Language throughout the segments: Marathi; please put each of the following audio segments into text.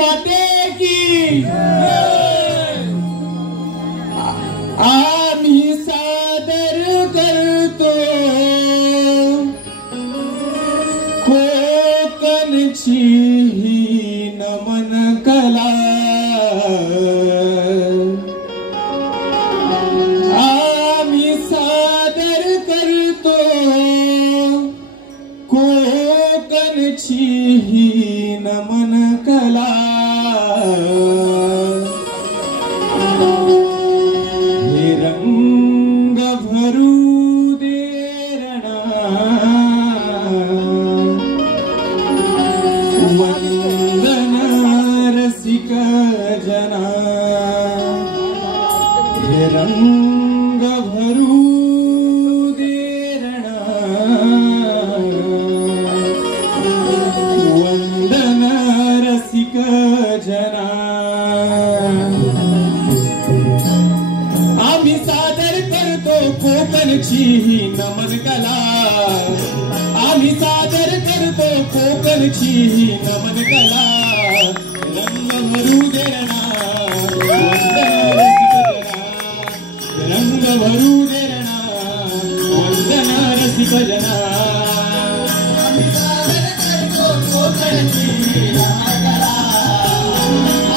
माते की आम्ही सादर करतो कोकणची नमन कला आम्ही सादर करतो कोकणची नमन कला हे रंग भरू दे रणा वंदन रसिक जना हे रंग भरू दे रणा वंदन रसिक जना आम्ही सादर करतो कोकणची नमन कला आम्ही सादर करतो कोकणची नमन कला रंग भरू दे रणा रंग भरू दे रणा वंदन रसिक जना आम्ही सादर करतो कोकणची नमन कला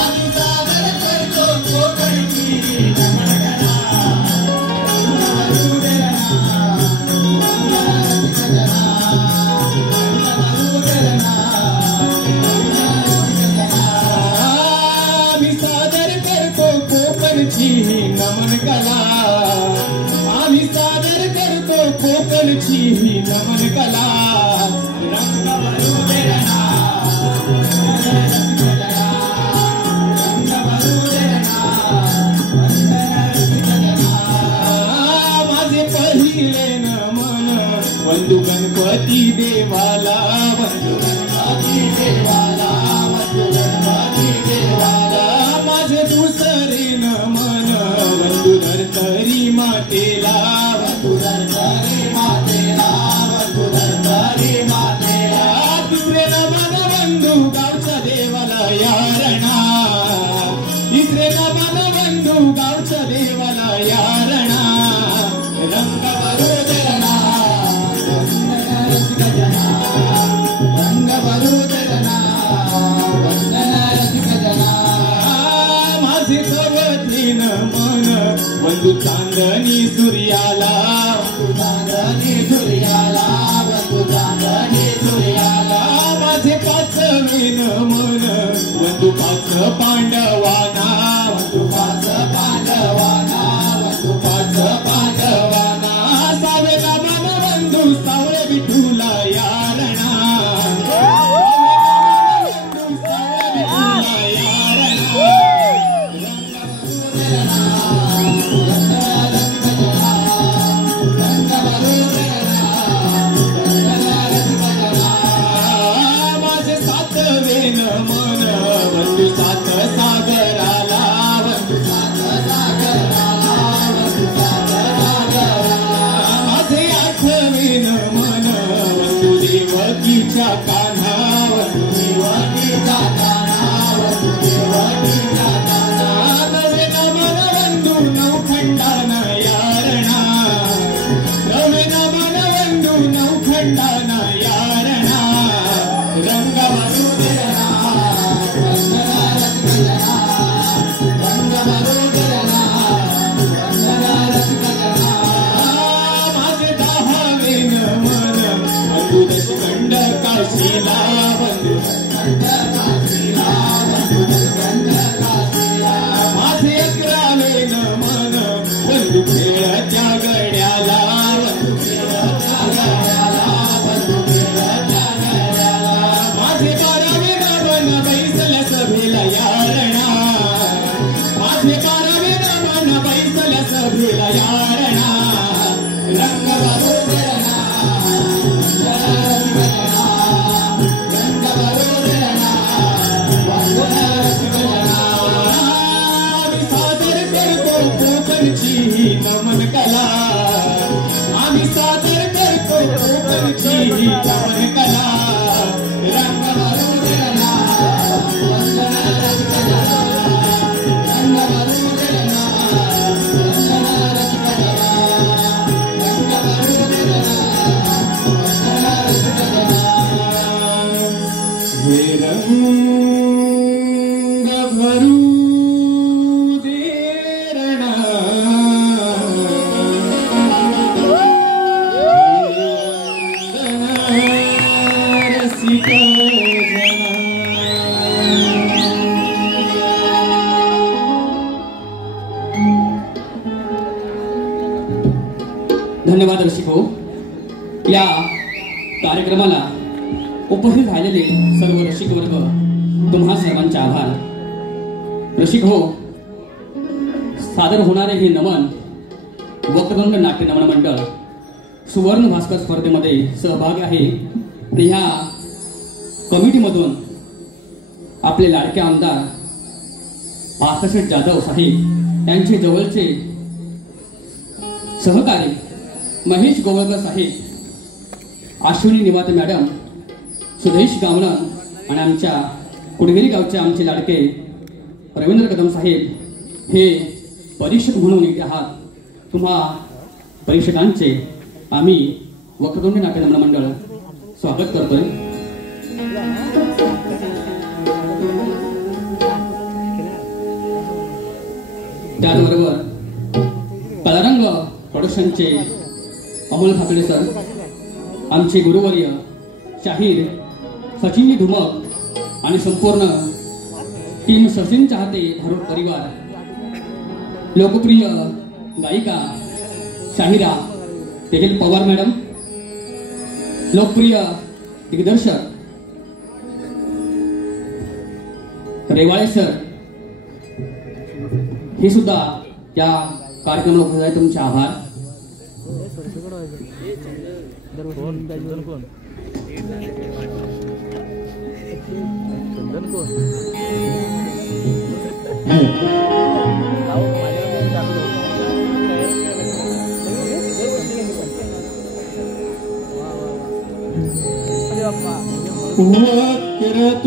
आम्ही सादर करतो कोकणची नमन कला आम्ही सादर करतो कोकणची नमन कला आम्ही सादर करतो कोकणची नमन कला रंग भरू दे रणा रंग भरू दे रणा माझे पहिले नमन वंदू गणपती देवाला वंदू गणपती देवाला वंदू गणपती देवाला माझे दुसरे नमन वंदू धरतरी मातेला वंदू धरतरी मातेला वंदू धरतरी मातेला तिसरे नमन वंदू गावच्या देवाला यारणा तिसरे नमन वंदू गावच्या देवाला यारणा रंग भरू दे रणा रंग भरू दे रणा वंदन रसिक जना माझे कवती नमन वंदू चांदणी सूर्याला वंदू चांदणी सूर्याला वंदू चांदणी सूर्याला माझे पाचवे नमन वंदू पाच पांडवाना वंदू पाच पांडवाना वंदू पाच पांडवाना सावे नमन वंदू सावळे विठूला यारणा वंदू सावळे विठूला यारणा माझे सातवे नमन वंदू सात सागराला वंदू सात सागराला वंदू सात सागराला माझे आठवे नमन वंदू देवकीच्या कान्हा वंदू देवकीच्या कान्हा वंदू देवकीच्या कान्हा नवे नमन वंदू नवखंडाना यारणा नवे नमन वंदू नवखंडाना यारणा रंग भरू दे रणा वंदन रसिक जना रंग भरू दे रणा वंदन रसिक जना माझे दहावे नमन वंदू दशकंड काशीला वंदू दशकंड काशीला वंदू दशकंड काशीला माझे अकरावे नमन वंदू खेळत्या गड्याला वंदू खेळत्या गड्याला वंदू खेळत्या गड्याला माझे बारावे नमन बैसल्या सभेला यारणा माझे बारावे नमन बैसल्या सभेला यारणा रंग भरू दे रणा रंग भरू दे रणा अंग भरू देरणा रसिक धन्यवाद रसिक हो. या कार्यक्रमाला उपस्थित झालेले सर्व रसिक वर्ग, तुम्हा सर्वांचे आभार. रसिक हो, सादर होणारे हे नमन वक्रतुंड नाट्य नमन मंडळ सुवर्ण भास्कर स्पर्धेमध्ये सहभागी आहे. आणि ह्या कमिटीमधून आपले लाडके आमदार पार्थशेठ जाधव साहेब यांचे जवळचे सहकारी महेश गोवळकर साहेब, अश्विनी निवात मॅडम, सुदेश गावणन आणि आमच्या कुडगेरी गावचे आमचे लाडके रवींद्र कदम साहेब हे परीक्षक म्हणून इथे आहात. तुम्हा परीक्षकांचे आम्ही वक्रतुंड नाट्य नमन मंडळ स्वागत करतोय. त्याचबरोबर कलारंग प्रोडक्शनचे अमोल खातडे सर, आमचे गुरुवर्य शाहीर सचिनजी धुमक आणि संपूर्ण टीम सचिन चाहते भारूड परिवार, लोकप्रिय गायिका शाहिरा तेजल पवार मॅडम, लोकप्रिय दिग्दर्शक रेवाळे सर, हे सुद्धा या कार्यक्रमाला उपस्थित आहे. तुमचे आभार.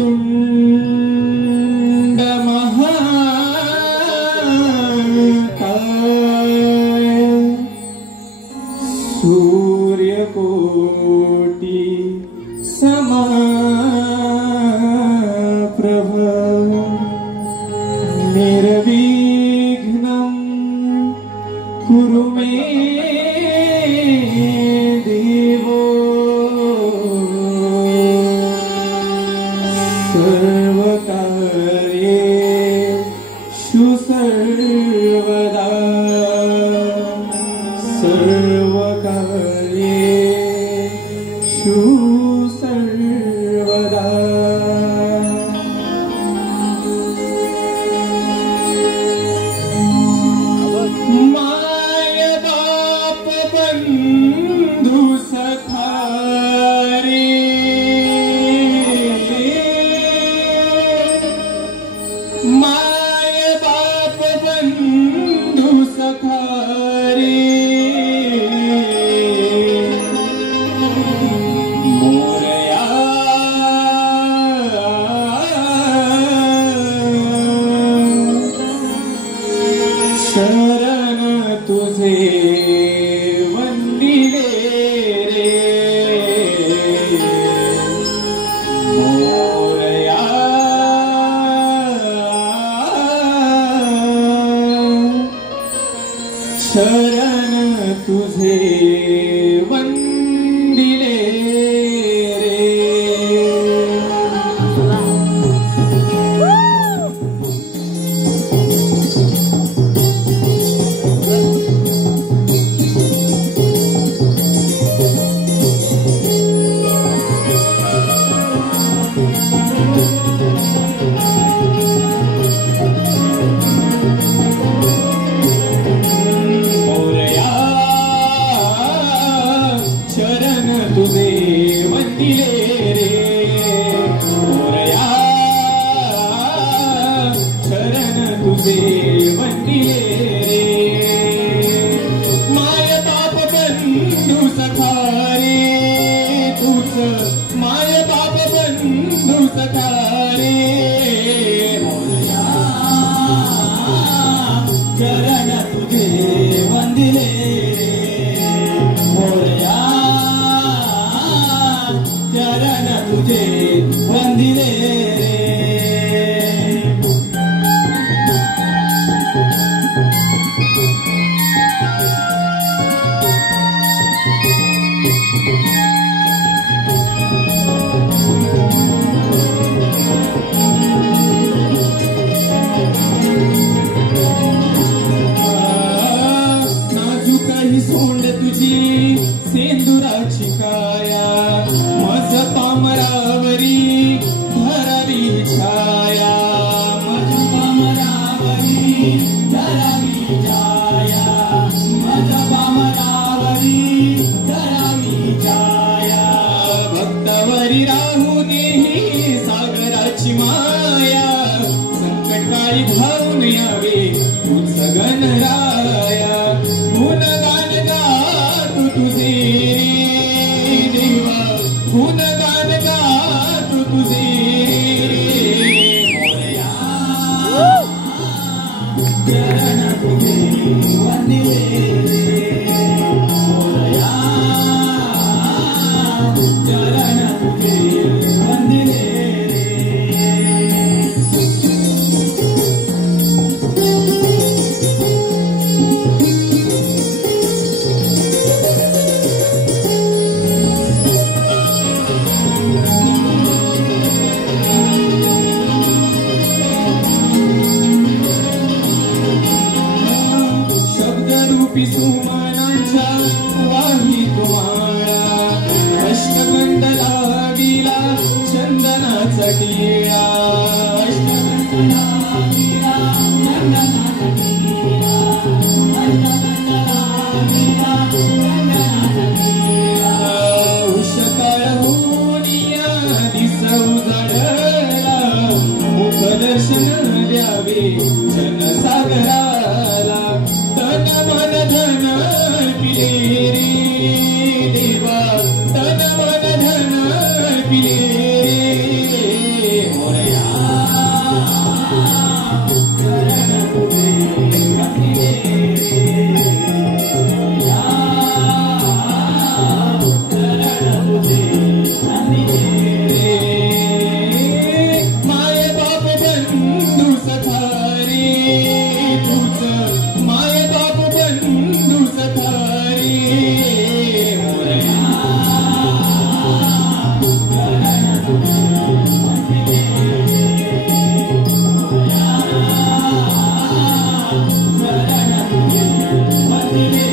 वक्रतुंड महाकाय सूर्यकोटि समाप्रभ निर्विघ्नं कुरु मे देवो सर्वकार्येषु सर्वदा सर्वकार्येषु सर्वदा माय बाप बंधु सखा रे माय बाप बंधु सखा रे मोरया शरण तुझे वंदिले रे मोरया शरण तुझे वंदिले रे. मोरया शरण तुझे वंदिले रे मोरया शरण तुझे वंदिले रे माय बाप बंधु सखा रे तूच माय बाप बंधु सखा रे मोरया शरण तुझे वंदिले मोरया शरण तुझे वंदिले धन द्यावे जनसागराला तन मन धन अर्पिले रे देवा तन मन धन अर्पिले रे मोरया चरण तुझे वंदिले मोरया चरण तुझे वंदिले माय बाप बंधू सखा रे तुझ माय बाप बंधू सखा रे मोरया चरण तुझे वंदिले मोरया चरण तुझे वंदिले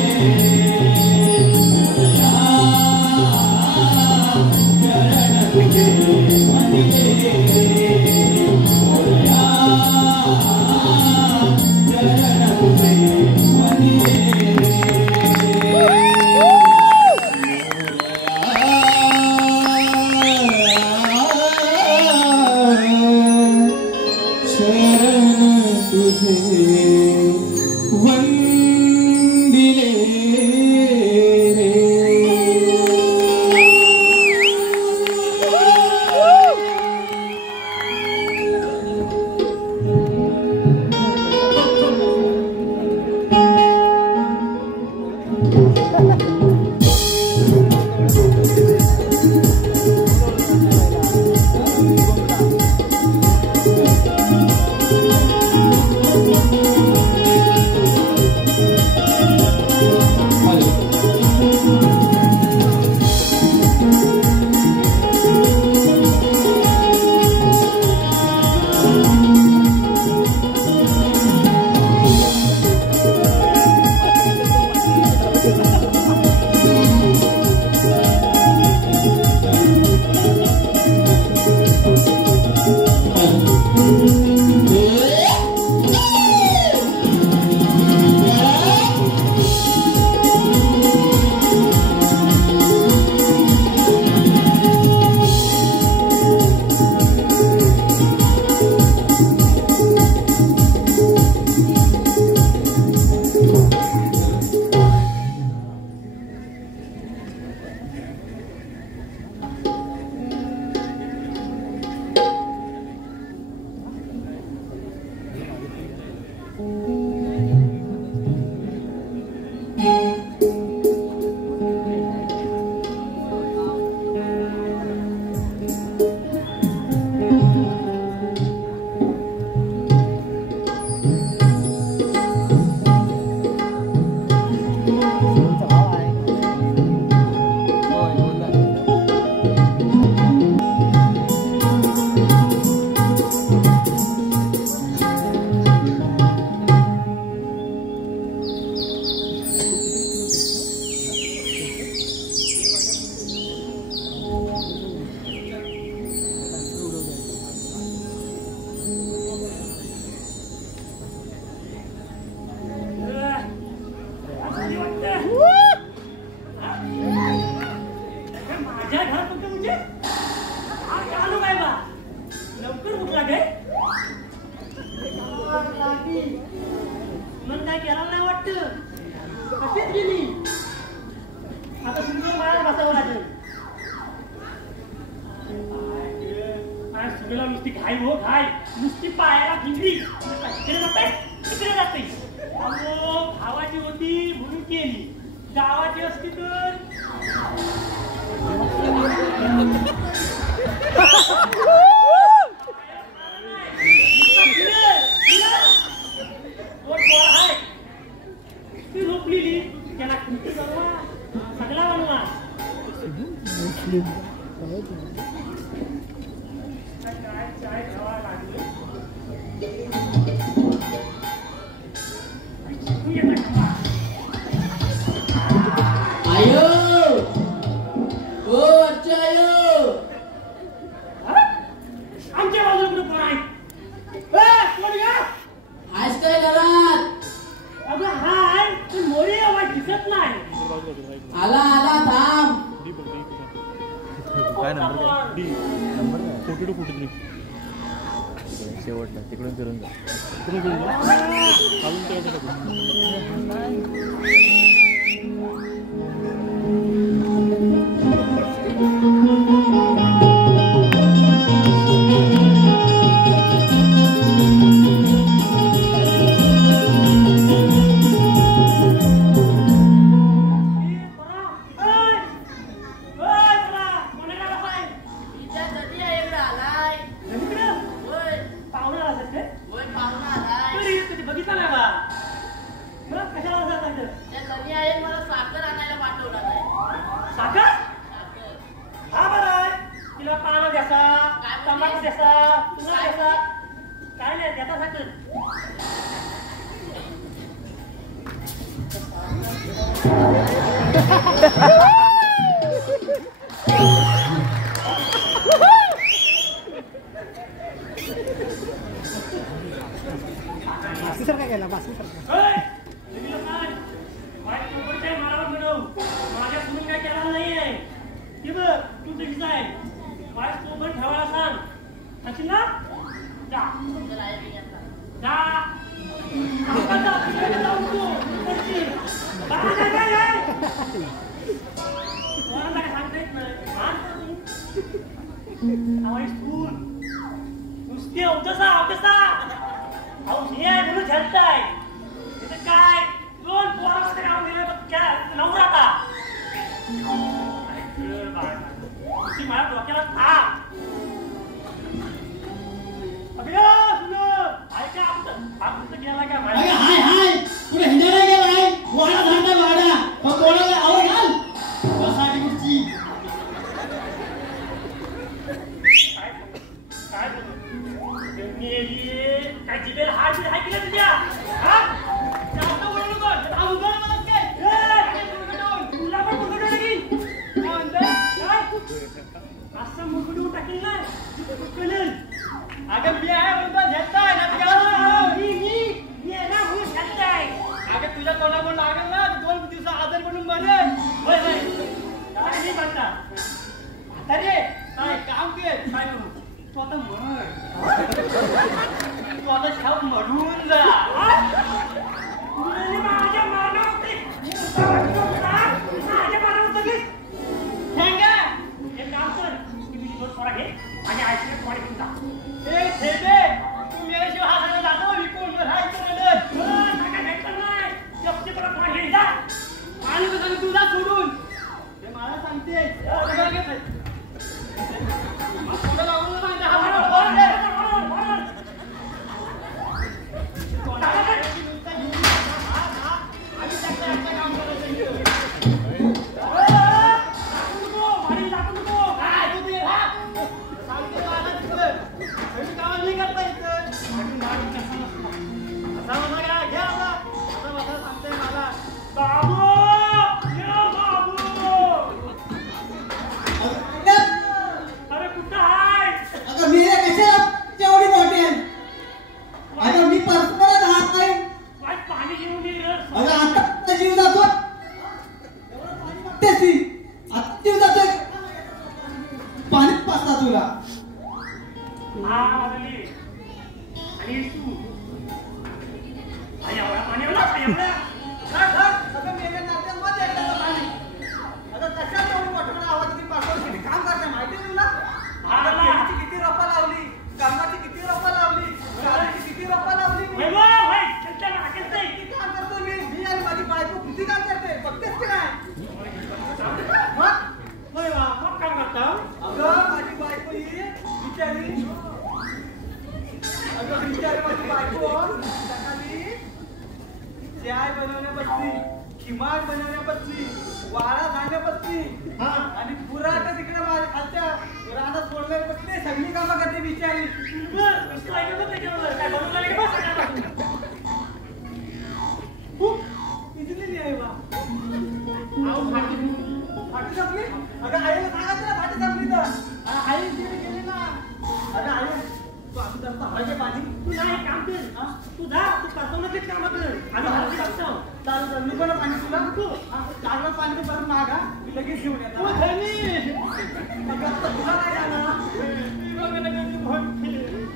मोरया चरण तुझे वंदिले मोरया चरण तुझे वंदिले रे नुसती घाई हो घाई नुसती पायाला भिंगरी इकडे जाते तिकडे जाते भावाची होती म्हणून केली गावाची असती तर झोपलेली त्याला सगळा बनवा चाय खावा लागले आयो ओ अच्छा आयो शेवटला तिकडून फिरून जा. तिकडून फिरून जा. खालून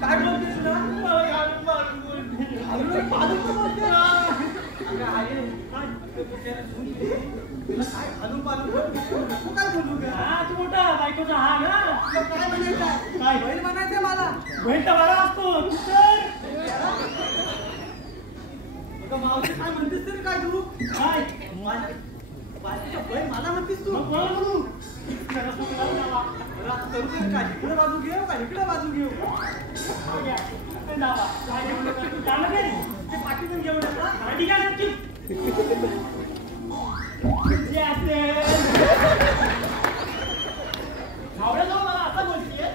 काय बोलतेस ना तुला काय घालून पालून नको काय बोलू ग? हा तू मोठा बायकोचा हा ना तुला काय म्हणायचं? काय बैल म्हणायचं मला? बहीण तर बरा असतो तू तर अगं मावशी काय म्हणतेस तरी काय तू? काय माझ्या बाजूच्या बैल मला म्हणतेस तू? मग बोल तू जरा तू लावून लावा. बरं, आता करू दे काय इकडे बाजू घेऊ का इकडे बाजू घेऊ? हो घ्या. इकडे लावा. काय घेऊन येतात? तू चाललं घरी. ते पाठीतून घेऊन येतात. गाडी काय नक्की जे असेल आवडा जाऊ मला असं बोलतीये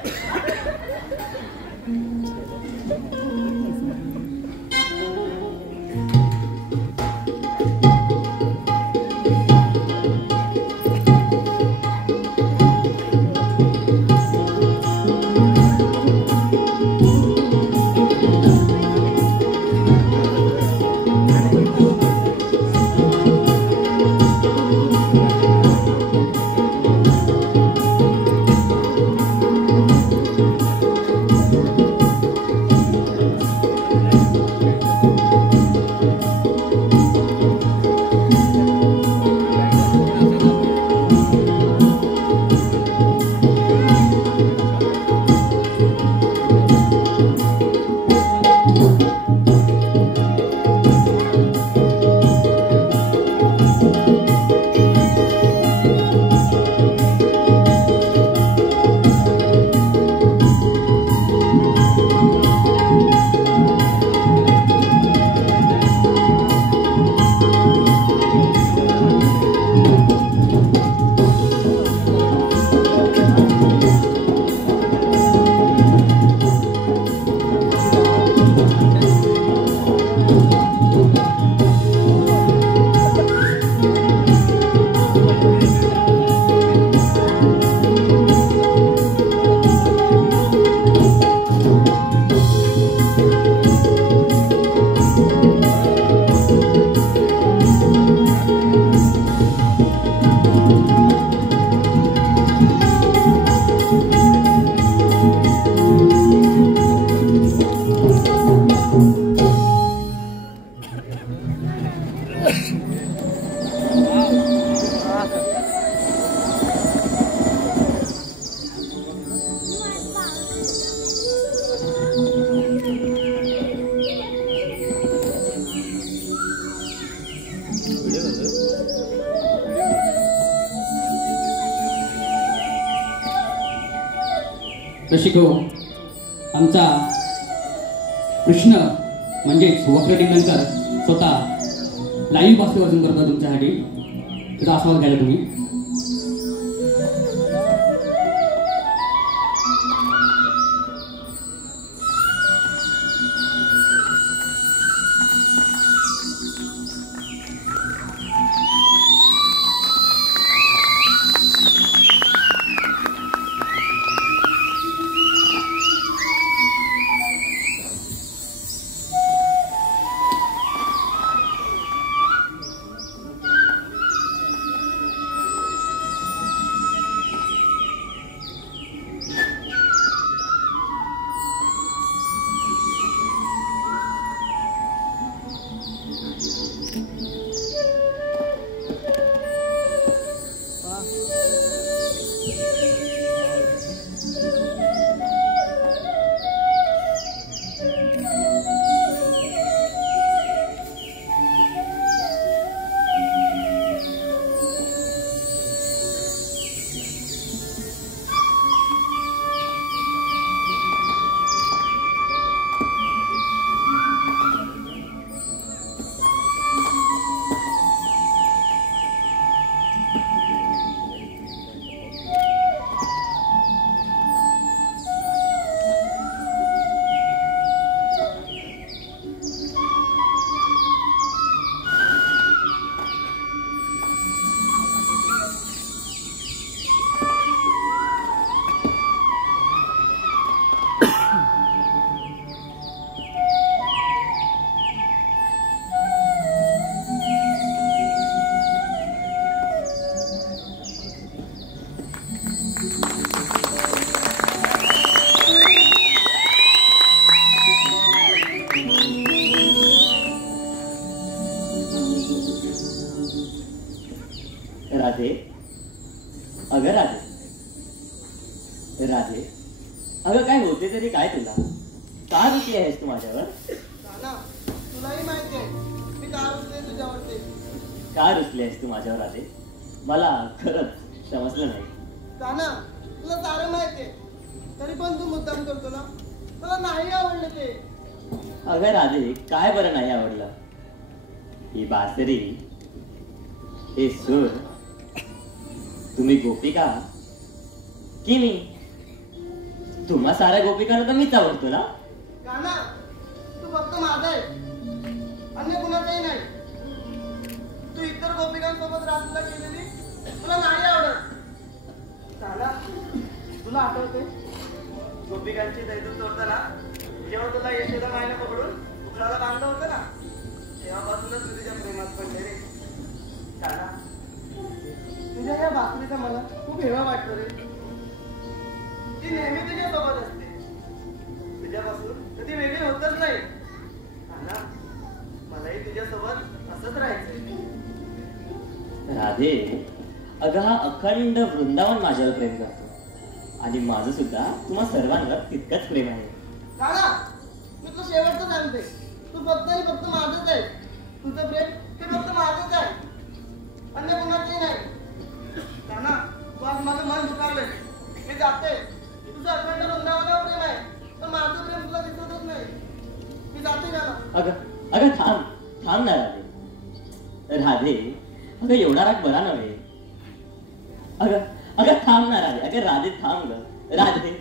रसिको आमचा कृष्ण म्हणजेच वक्रटिंगणकर स्वतः लाईव्ह पासून वाचन करतात तुमच्यासाठी त्याचा आस्वाद घ्यायला तुम्ही राधे, अगं राधे, राधे, अगं काय होते तरी काय तुला? का रुची आहेस तू माझ्यावर? नाना, तुलाही माहिती आहे मी का रुसले तुझ्यावरती. का रुसली आहेस तू माझ्यावर राधे? मला खरंच समजलं नाही. नाना, तुला सारं माहिती आहे तरी पण तू मुद्दाम करतो ना. तुला नाही आवडलं ते. अगं राधे, काय बरं नाही आवडलं? ही बासरी, हे सूर, तुम्ही गोपिका की मी? तुम्हा साऱ्या गोपिकांना तर मीच आवडतो ना. नाना, तू फक्त माझा आहे, अन्य कुणाचाही नाही. तू इतर गोपिकांसोबत रात्रीला गेलेली तुला नाही आवडत. नाना, तुला आठवते गोपिकांची दैदूत सोडताना जेव्हा तुला यशोदा मायला पकडून उकळाला बांधलं होतं ना, तेव्हापासूनच तू तुझ्या प्रेमात पडले रे. नाना, तुझ्या या बासरीचा मला खूप हेवा वाटतो रे. ती नेहमी तुझ्या सोबत असते, तुझ्यापासून तर ती वेगळी होतच नाही. नाना, मलाही तुझ्यासोबत असंच राहायचंय. राधे, अगं हा अखंड वृंदावन माझ्यावर प्रेम करतो आणि माझं सुद्धा तुम्हा सर्वांवर तितकंच प्रेम आहे. नाना, मी तुला शेवटचं सांगते, तू फक्त आणि फक्त माझंच आहे. तुझं प्रेम ते फक्त माझंच आहे, अन्य कुणाचंही नाही. नाना, तू आज माझं मन दुखावलंय. मी जाते. तुझं अखंड वृंदावनावर प्रेम आहे पण माझं प्रेम तुला दिसतच नाही. मी जाते नाना. अगं थांब ना राधे. राधे, अगं एवढा राग बरा नव्हे. अगं थांब ना राधे. अगं राधे थांब ग. राधे,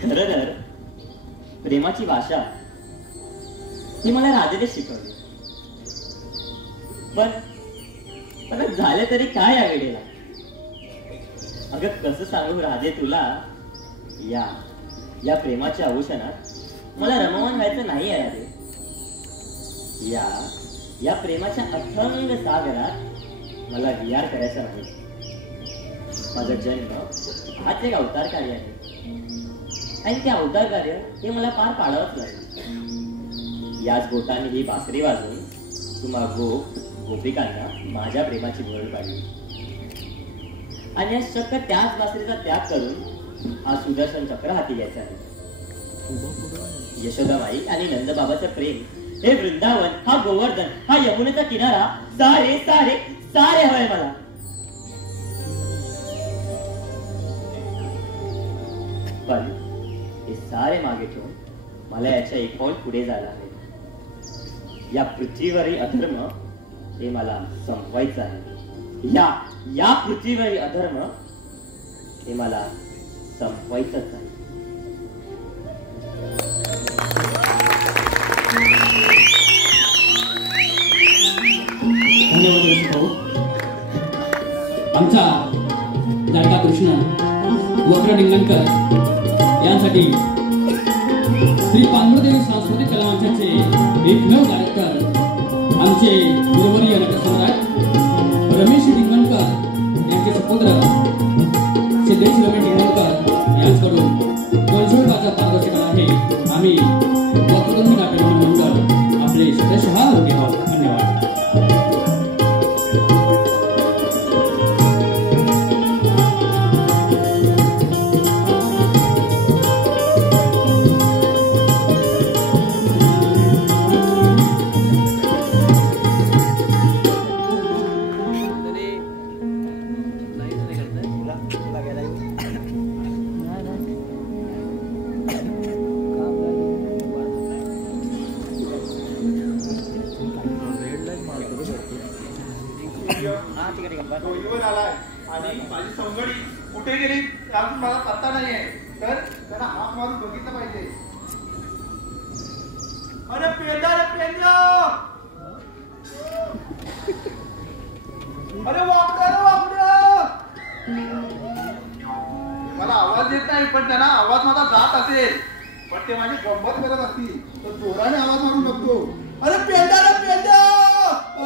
खरं तर प्रेमाची भाषा ही मला राधेने शिकवली. पण झाले तरी काय या वेळेला? अगं कसं सांगू राधे तुला, या प्रेमाच्या आभूषणात मला रममाण व्हायचं नाही आहे राधे. या प्रेमाच्या अथंग सागरात मला विहार करायचा नाही. माझा जन्म हाच एक अवतार कार्य आहे आणि ते अवतार कार्य हे मला पार पाडावंच लागेल. याच बोटाने ही बासरी वाजवून तुम्हा गोपिकांना माझ्या प्रेमाची भर काढली आणि चक्क त्याच बासरीचा त्याग करून हा सुदर्शन चक्र हाती घ्यायचा आहे. यशोदाबाई आणि नंदबाबाचं प्रेम, हे वृंदावन, हा गोवर्धन, हा यमुनेचा किनारा, सारे सारे सारे हवे मला. पण हे सारे मागे ठेवून मला याच्या एक पाऊल पुढे जायला हवे. या पृथ्वीवरील अधर्म हे मला संपवायचं आहे. या पृथ्वीवरील अधर्म हे मला संपवायचंच आहे. धन्यवाद भाऊ. आमचा लाडका कृष्ण वक्र निंगणकर यांसाठी श्री पांडुदेवी सांस्कृतिक कला मंचाचे एकमेव डायरेक्टर आमचे गुरुवर्य नटसम्राट रमेश निंगणकर यांचे सुपुत्र सिद्धेश रमेश निंगणकर यांच्याकडून कोळसोडबाचा पारदर्शक आहे. आम्ही वक्रतुंड नाट्य मंडळ आपले शतशः होते आहोत. धन्यवाद. आणि माझी संगडी कुठे गेली अजून मला पत्ता नाहीये. तर त्यांना हात मारून बघितलं पाहिजे. अरे पेंदा, अरे वाकड्या. मला आवाज येत नाही पण त्यांना आवाज माझा जात असेल पण ते माझी गंमत करत असतील तर जोराने आवाज मारून बघतो. अरे पेंदा.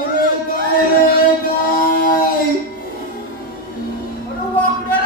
अरे काय रे काय? वाकड्या.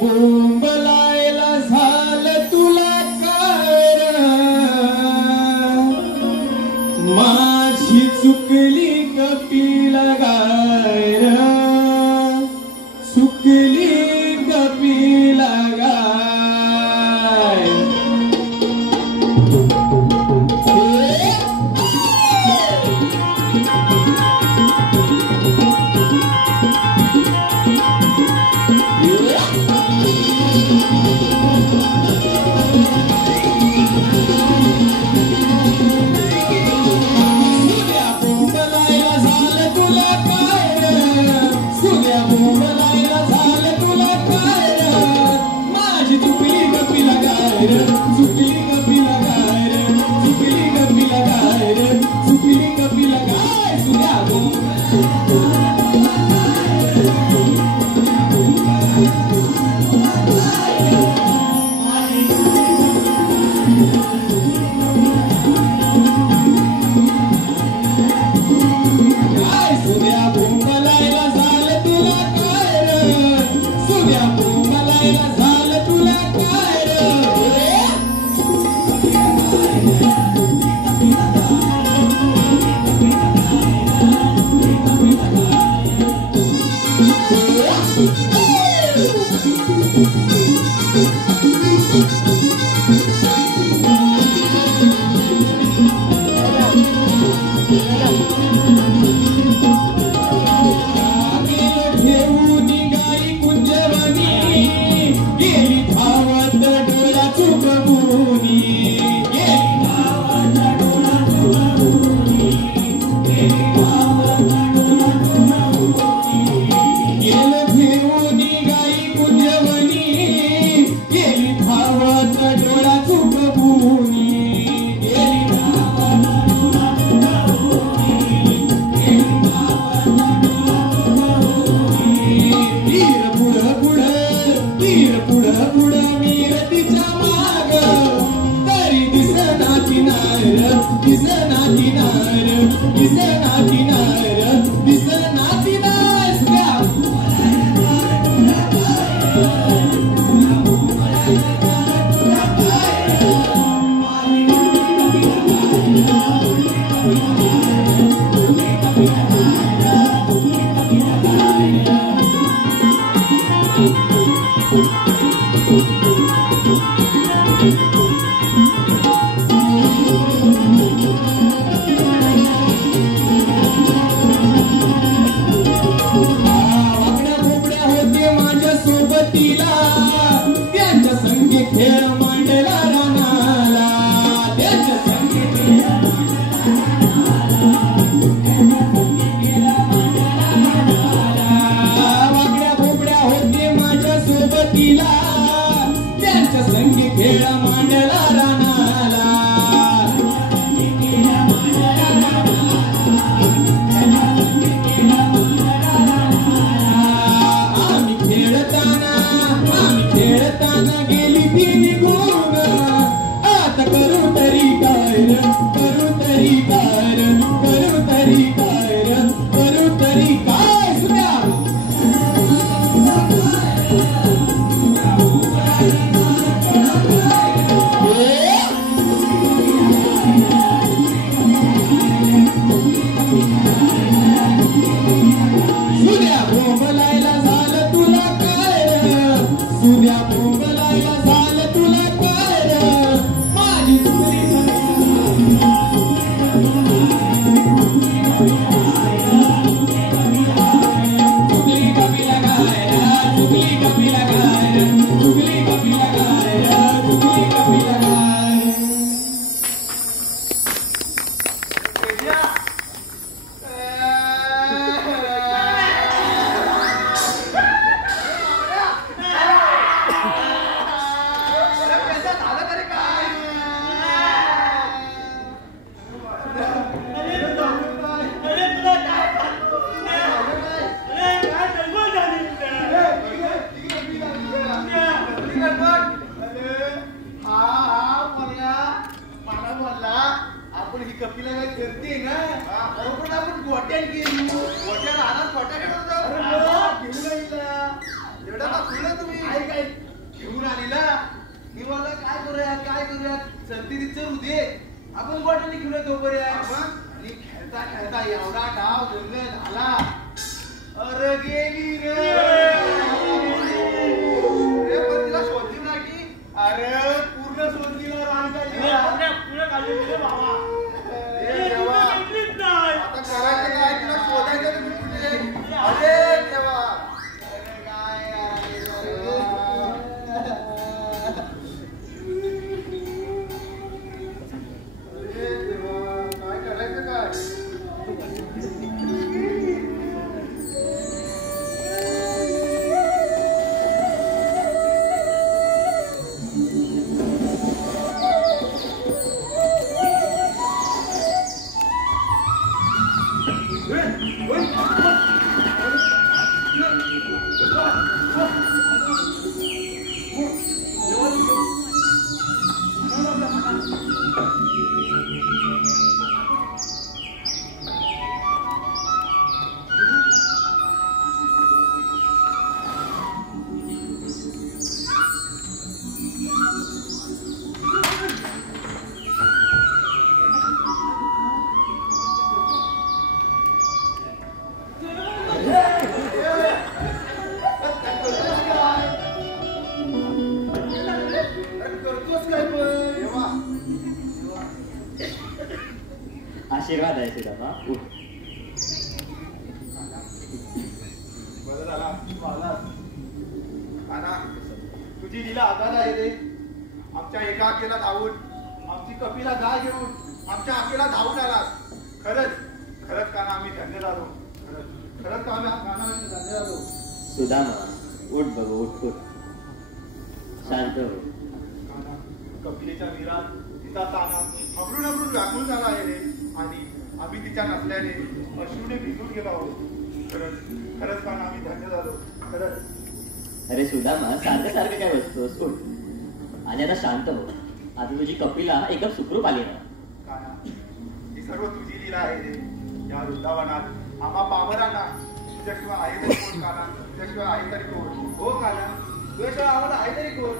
बोंबलायला झालं तुला काय र? माझी चुकली कपिला गाय र, चुकली कपिला गाय. एवढा का फुलं तुम्ही काय घेऊन आली ना मी मला काय करूया संती तिचं दे आपण बॉटल घेऊन तोपर्या आणि खेळता खेळता एवढा डाव जमले झाला अरे गेली रे पण तिला शोधली ना की अरे पूर्ण शोधली पुढे काढली रे बाबा आता करायचं काय तिला शोधायचं तुम्ही कुठे अरे देवा काय करायचं काय आशीर्वाद आहे सुद्धा बरं झाला तू आलास. काना तुझी लीला आगाध आहे रे. आमच्या एका आकेला धावून आमची कपिला गाय घेऊन आमच्या आकेला धावून आलास. खरंच काना आम्ही धन्य झालो. खरंच काना आम्ही धन्य झालो. सुदामा उठ बघ उठ शांत हो. काना कपिलेच्या वीरात तिचा ताना अमरून व्याकुळ झाला आहे रे. आणि आम्ही तिच्या नसल्याने अश्रूने भिजून गेलो आहोत. खरंच काना आम्ही धन्य झालो. खरंच. अरे सुदामा सारखं काय बसतोस उठ आणि आता शांत हो. आता तुझी कपिला एकदम सुखरूप आली ना. काना ही सर्व तुझी लीला आहे रे. या वृंदावनात आम्हा पामरांना तुझ्याशिवाय आहे तरी कोण काना. तुझ्याशिवाय आहे तरी कोण. हो काना तुझ्याशिवाय आम्हाला आहे तरी कोण.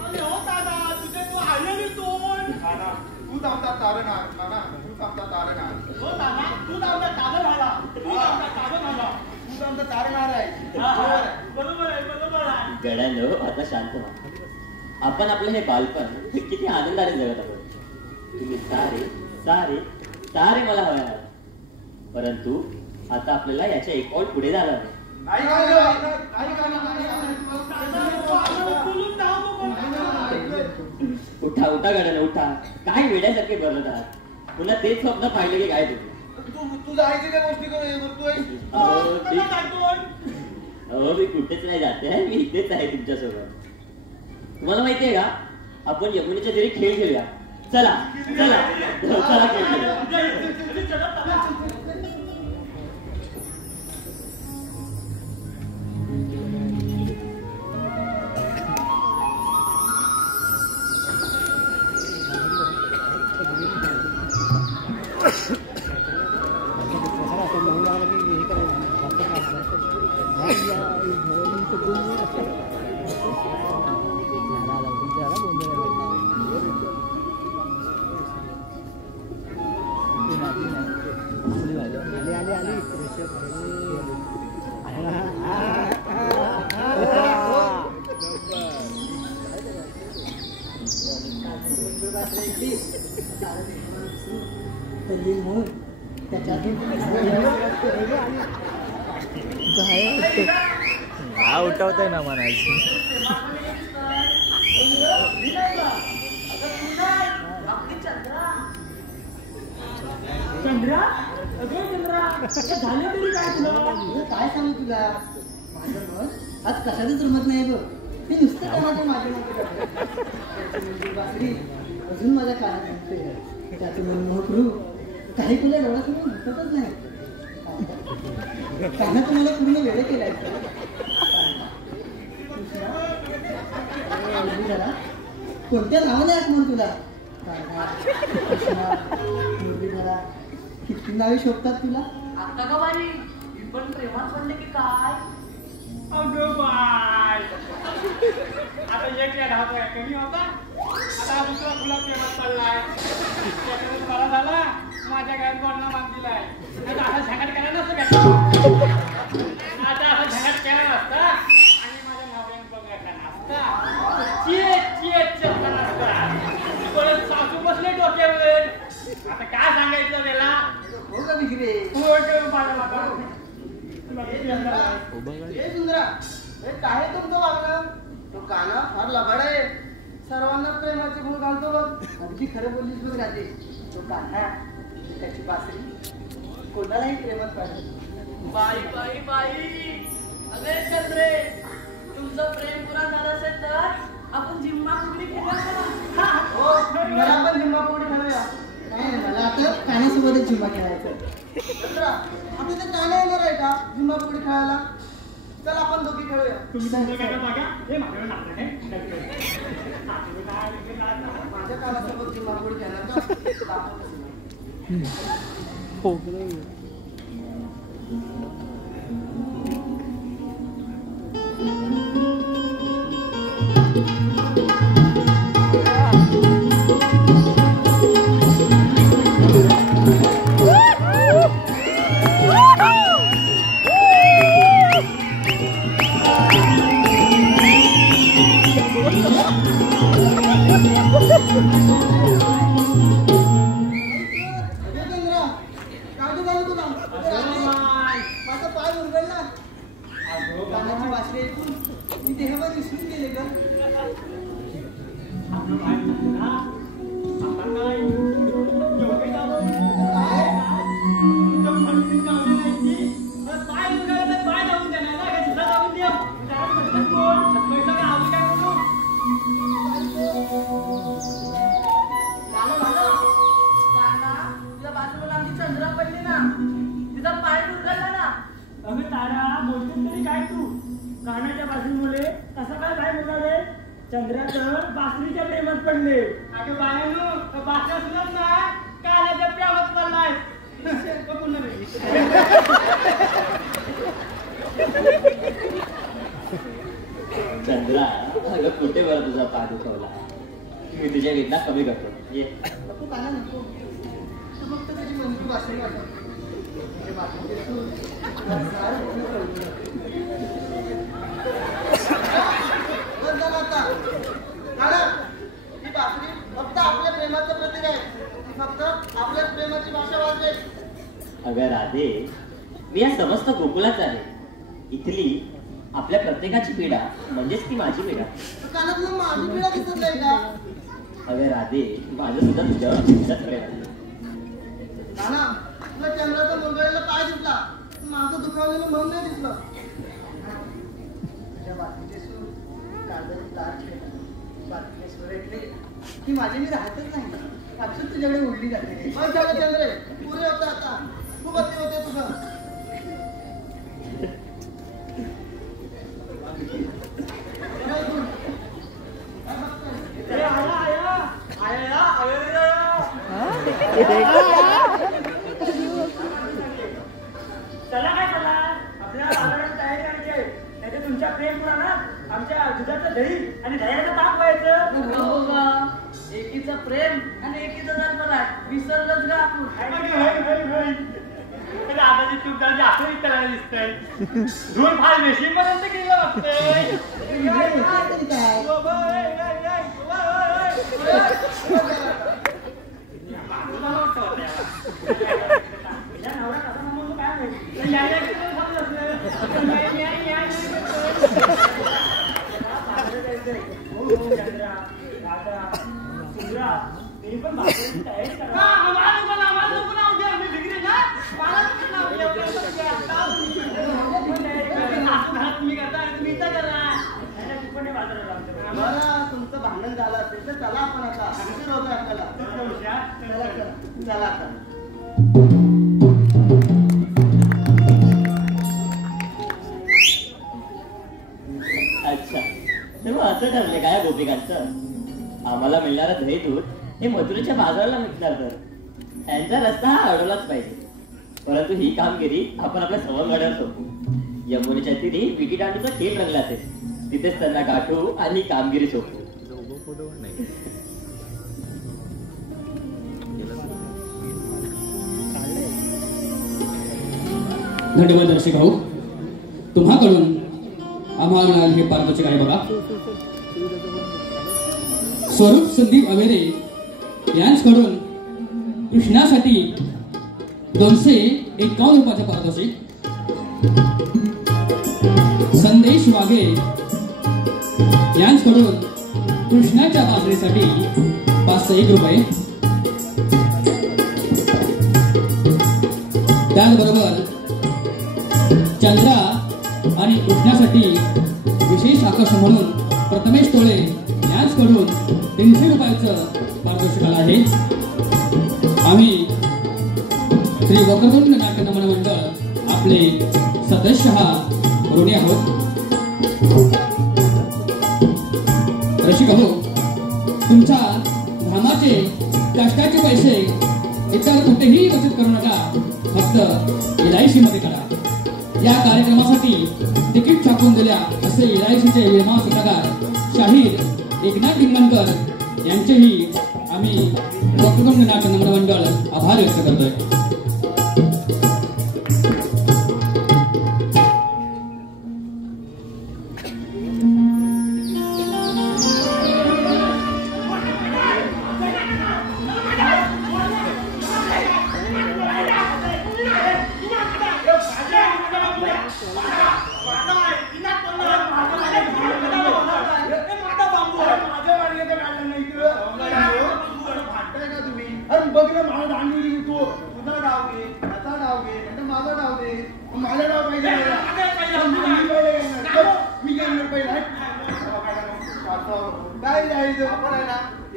तुझ्याशिवाय आलेली कोण काना तूच आमचा तारणहार. काना तूच आमचा तारणहार. हो दादा तूच आमचा कागद झाला तूच आमचा तारणहार आहे बरोबर आहे गड्यानो आता शांत व्हा. आपण आपलं हे बालपण किती आनंदाने जगत आहोत. तुम्ही सारे मला हवे आहात. परंतु आता आपल्याला याच्या एक पाऊल पुढे झालं नाही उठा गड्यानो उठा. काय वेड्यासारखे बरलत आहात. पुन्हा तेच स्वप्न पाहिले की काय तुम्ही. तू जायची त्या गोष्टी करतोय. हो मी कुठेच नाही जाते. मी इथेच आहे तुमच्यासोबत. तुम्हाला माहितीये का आपण यमुनेच्या तरी खेळ खेळूया. चला खेळ खेळूया. उठवतंय ना म्हणायचं. चंद्रा झालं तरी काय तुला काय सांगू तुला माझं मन आज कशातच रमत नाही बघ. ते नुसतं कानात माझ्या बासरी अजून माझ्या कानात म्हणतोय. त्याचं मनमोहक रूप काही तुला डोळ्यासमोर दिसतच नाही. त्यानं तुम्हाला पूर्ण वेळ केलाय. कोणत्या नावाने आहेत म्हणून तुला किती नावे शोधतात तुला. आता का बाई पण प्रेमात पडले की काय अगं बाय आता एक या धावतोय कमी होता आता हा दुसरा गुलाब प्रेमात चाललाय त्याच्यावर बरा झाला माझ्या गायत गोडना मान दिलाय आता असा झंगाट केला नसतं भेटला आता असा झंगाट केला नसता आणि माझ्या नवऱ्याने बघायला नसता चेत चेत नसता परत सासू बसले डोक्यावर आता काय सांगायचं त्याला हो का विक्रे हो माझ्या बाबा हे सुंदरा हे काय तुमचं वागणं तो काना फार लबाड आहे सर्वांना प्रेमाचे गुण घालतो बघ अगदी खरं बोललीस बघ राजे तो कान्हा त्याची बासरी कोणालाही प्रेमात पाहिजे बाई बाई बाई अरे चंद्रे तुमचं प्रेम पुरा झालं असेल तर आपण जिम्मा फुगडी खेळूया हो मला पण झिम्मा पोळी खेळूया नाही मला आता कान्यासोबतच झिम्मा खेळायचं चंद्रा आता ते कान्हा येणार आहे का झिम्मा पोळी खेळायला चल आपण दोघी खेळूया तुम्ही तुमचं काय करता का हे माझ्यावर नाचलं काय माझ्या कानासोबत झिम्मा पोळी खेळणार का दाखवतच नाही. चंद्रा तर बासरीच्या प्रेमात पडले अगं बायानो बासरा सुनत ना कानाच्या प्रेमात पडलाय चंद्रा अगं कुठे बरं तुझा पाय दुखवला मी तुझ्या वेदना कमी करतो ये नको काना नको तू फक्त त्याची मंजूर बासरी वाटत म्हणजे बाकीचे आता काना ही बासरी फक्त आपल्या प्रेमाचं प्रतीक आहे ती फक्त आपल्या प्रेमाची भाषा वाजते अगं राधे मी या समस्त गोकुलाच आहे इथली आपल्या प्रत्येकाची पीडा म्हणजेच ती माझी पीडा काना तुला माझी पिढा दिसत नाही का अगं राधे माझं सुद्धा तुझ्यावर तुझाच प्रेम आहे काना तुला चंद्राचा मुलगळलेला पाय दिसला माझं दुखावलेलं मन नाही दिसलं तुझ्या बाकीचे सूर काजळी तार खेळतात बाकीचे सूर ऐकले की माझे मी राहतच नाही अक्षर तुझ्याकडे उडली जाते बस झालं चंद्रे पुरे होतं आता खूप अति होते तुझं चला काय चला आपल्याला बाजारात तयारी करायची आहे नाही तर तुमच्या प्रेम पुराणात आमच्या दुधाचं दही आणि दह्याचं ताप व्हायचं एकीचं प्रेम आणि एकीचं जन्मला विसरलंच गा आपण दादाची चूक झाली असं त्याला दिसतंय धूळ फार मेशीन पर्यंत गेलं वाटतंय तुमचं भांडण झालं असेल तर चला आपण आता उशीर होतोय आपल्याला चला आता अच्छा तेव्हा असं ठरले काय गोपिकांचं आम्हाला मिळणारं दही दूध हे मथुरेच्या बाजाराला मिळणार तर त्यांचा रस्ता हा अडवलाच पाहिजे परंतु ही कामगिरी आपण आपल्या सवंगड्यावर सोपू यमुनेच्या तीरी विटी दांडूचा खेळ रंगला असेल. तिथेच त्यांना गाठू आणि कामगिरी सोपू. धन्यवाद दर्शक भाऊ. तुम्हाकडून आम्हाला मिळाले हे पारितोषिक आहे बघा. स्वरूप संदीप अवेरे यांच्याकडून कृष्णासाठी 251 रुपयाचे पारितोषिक. संदेश वाघे यांच्याकडून कृष्णाच्या बाजरीसाठी 501 रुपये. त्याचबरोबर चंद्रा आणि उठण्यासाठी विशेष आकर्षण म्हणून प्रथमेश टोळे यांच्याकडून 300 रुपयाचं पारितोषिक आलं आहे. आम्ही श्री वक्रतुंड नाट्य नमन मंडळ आपले सदस्य ऋणी आहोत. रसिक हो, तुमच्या घामाचे कष्टाचे पैसे इतर कुठेही बचत करू नका, फक्त LIC मध्ये करा. या कार्यक्रमासाठी तिकीट छापून दिल्या असे LICचे विमा सल्लागार शाहीर एकनाथ निंगणकर यांचेही आम्ही वक्रतुंड नाट्य नमन मंडळ आभार व्यक्त करतोय.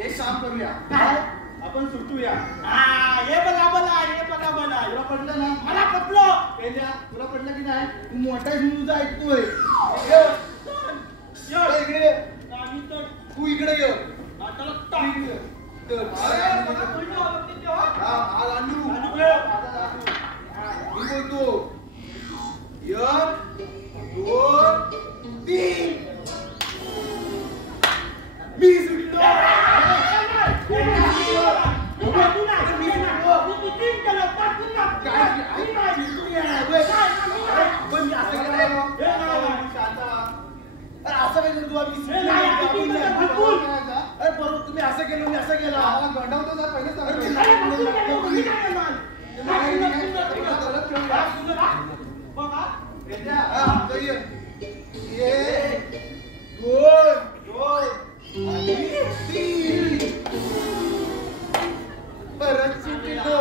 एक काम करूया, आपण सुटूया. हे बघा बला हे बघा बला तुला पडलं ना? मला पटलो. तुला पडलं की नाही? तू मोठा तुझा ऐकतोय. इकडे तू इकडे ये. मी बोलतो 1 2 3 मी सुटलो. असं काय करतो अरे बरोबर तुम्ही असं केलं मी असं केलं गंडावतो जर पहिले परत सुटलो.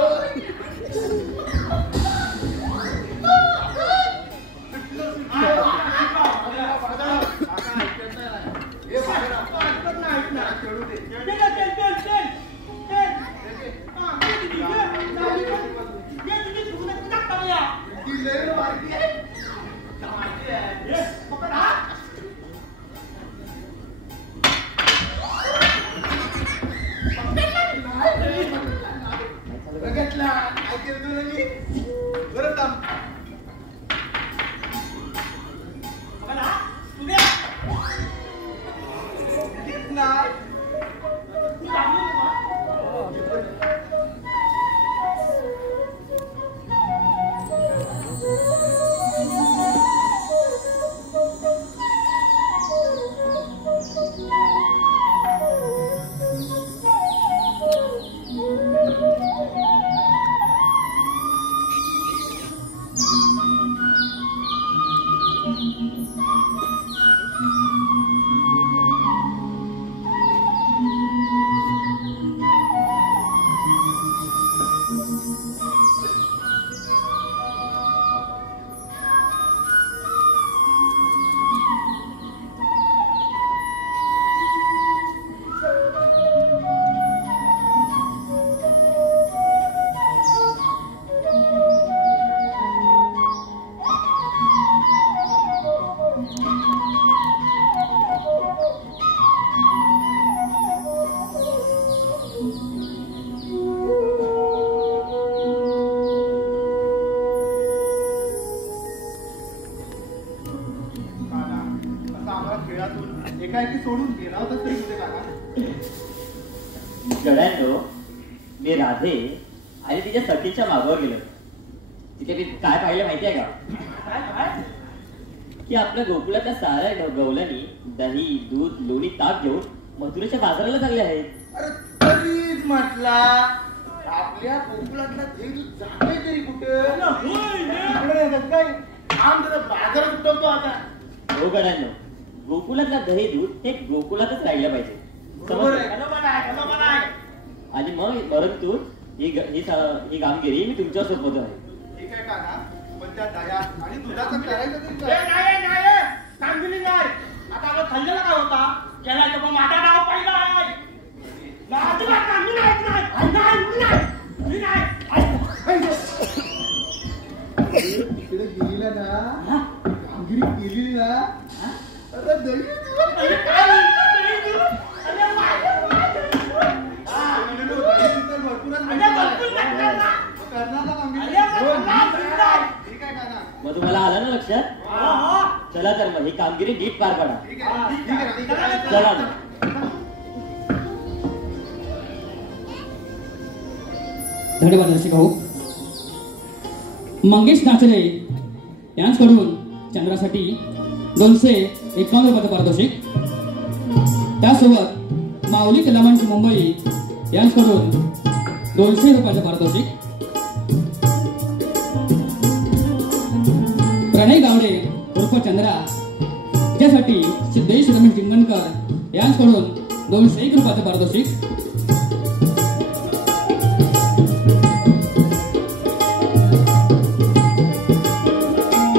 एकाएकी सोडून गेला होता तरी कुठे काका? गड्यांनो, मी राधे आणि तिच्या सखीच्या मागावर गेलो. तिथे मी काय पाहिलं माहिती आहे का? की आपल्या गोकुळाच्या साऱ्या गवल्यानी दही, दूध, लोणी, ताक घेऊन मथुरेच्या बाजाराला चालले आहेत. अरे तरीच म्हटला आपल्या गोकुळातला देव जाणे तरी कुठे काय आम जरा बाजार उठवतो आता. हो गड्यांनो, गोकुळातला दही दूध हे गोकुळातच राहिलं पाहिजे. बरोबर आहे. आणि मग परंतु ही कामगिरी मी तुमच्या सोबत आहे. ठीक आहे काका, पण त्या दया आणि दुधाचं करायचं तरी काय? कामगिरी नाही. आता आपण खाल्लेला काय होता? केला तर मग माझा नाव पहिला आहे. अजिबात कामगिरी नाही. तिकडे गेलीला ना कामगिरी केली ना अरे दही मग तुम्हाला आलं ना लक्षात? चला तर मग ही कामगिरी नीट पार पडा. चला मग. धन्यवाद रसिक भाऊ. मंगेश नाचरे यांच्याकडून चंद्रासाठी 251 रुपयाचं पारितोषिक. त्यासोबत माऊली कलामांची मुंबई यांच्याकडून 200 रुपयाचं पारितोषिक. प्रणय गावडे उर्फ चंद्रा त्यासाठी सिद्धेश रमेश जिंगणकर यांच्याकडून 201 रुपयाचं पारितोषिक.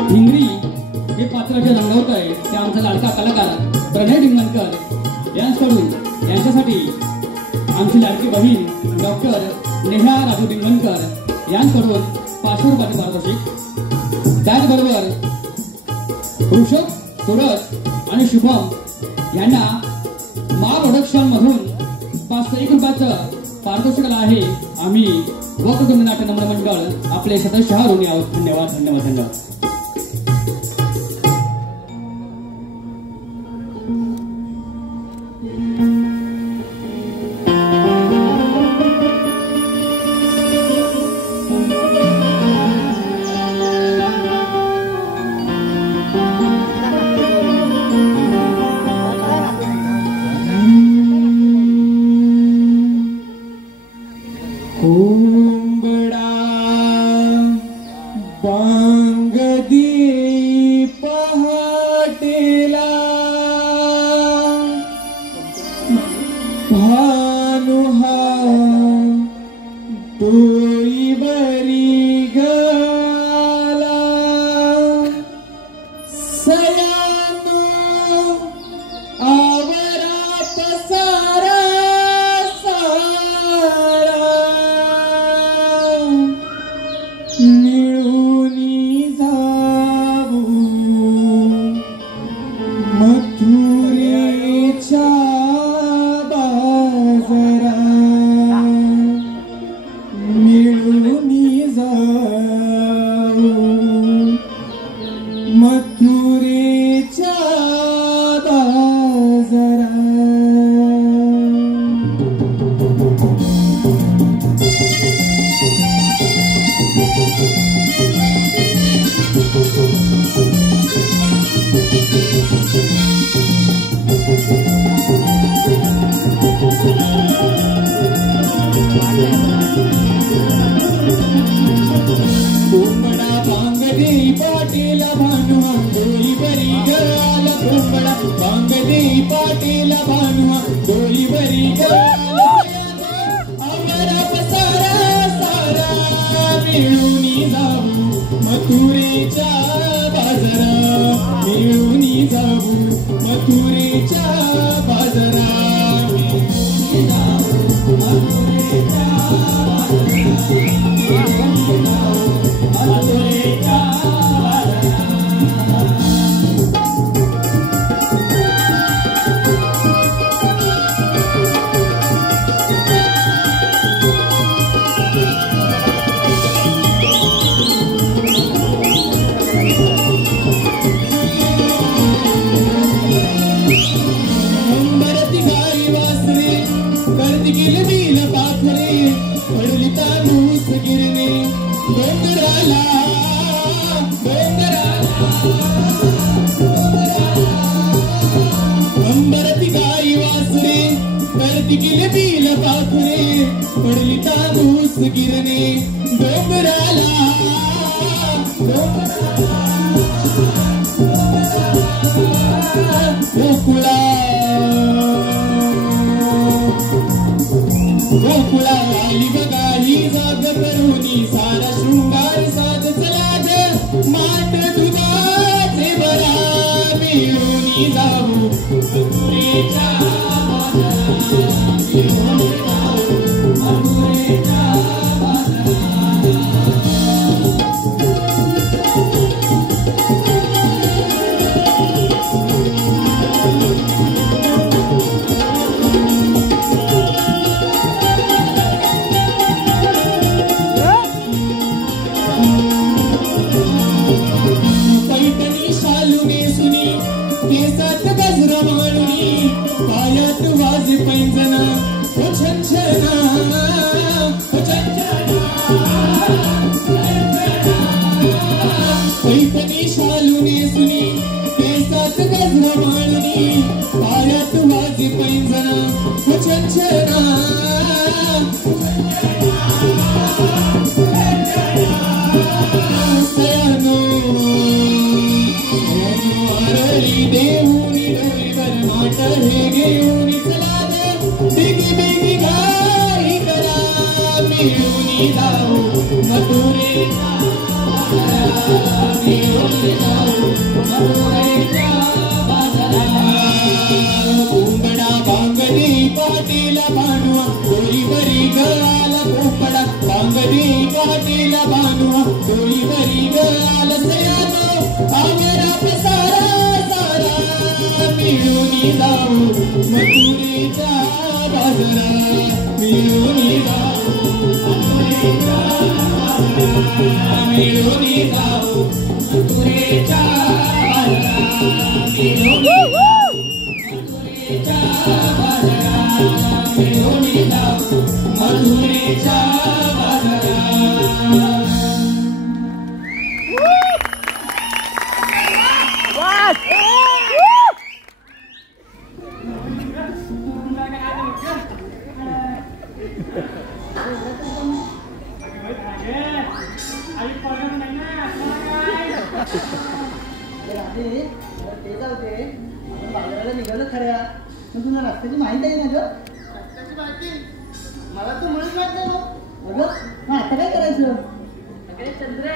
हिंगरी हे पात्र जे रंगवत आहे ते आमचा लाडका कलाकार प्रणय जिंगणकर यांच्याकडून यांच्यासाठी आमची लाडकी बहीण डॉक्टर नेहा राजू जिंगणकर यांच्याकडून 500 रुपयाचे पारितोषिक. त्याचबरोबर ऋषभ, सुरज आणि शुभम यांना मा प्रोडक्शन मधून 501 रुपयाचं पारितोषिकाला आहे. आम्ही वक्तृत्व नाट्य नम्र मंडळ आपले सदस्य ऋणी आहोत. धन्यवाद धन्यवाद धन्यवाद. कोंबडा बांग देई पहाटेला भानुहा डोई बरी गला सयानो आवरा पसारा मिळूनी जाऊ मथुरेच्या बाजारा मिळूनी जाऊ मथुरेच्या बाजारा. कोंबडा बांग देई पाटीला भानुआ डोली बरी गला. कोंबडा बांग देई पाटीला भानुआ डोली बरी गला आवरा पसारा सारा मिळूनी जाऊ मथुरेच्या बाजारा मिळूनी जाऊ मथुरेच्या बाजारा मिळूनी जाऊ मथुरेच्या मथुरेच्या बाजारात घेऊन जाऊ मथुरेच्या बाजारात. पैठणी शालू नेसुनी केसात गजरा मांडुनी पायात वाज पैंजना ओ छंछना ओ छंछना. पैठणी शालू नेसुनी केसात गजरा मांडुनी पायात वाज पैंजना ओ छंछना. सयानो आरळी देऊनी डोईवर माट हे घेऊनी चला ग बिगी बिगी घाई करा मिळूनी जाऊ मथुरेच्या बाजारात मिळूनी जाऊ मथुरेच्या बाजारात. कुंबडा बांगडी पाटीला भानुआ डोईवरी गळाला पोपडा बांगडी पाटीला भानुआ डोईवरी गळाला सयानो आगरा पसारा सारा मिळूनी जाऊ मथुरेच्या बाजारात मिळूनी जाऊ मथुरेच्या बाजारात मिळूनी जाऊ मथुरेच्या बाजारात मिळूनी मथुरेच्या बाजारात मिळूनी जाऊ मथुरेच्या बाजारात. ते जाऊ दे आपण बाजाराला निघालो खऱ्या पण तुला रस्त्याची माहिती आहे ना ग. रस्त्याची माहिती मला तर मुळीच माहित नाही. अगं मग आता काय करायचं. अगे चंद्रे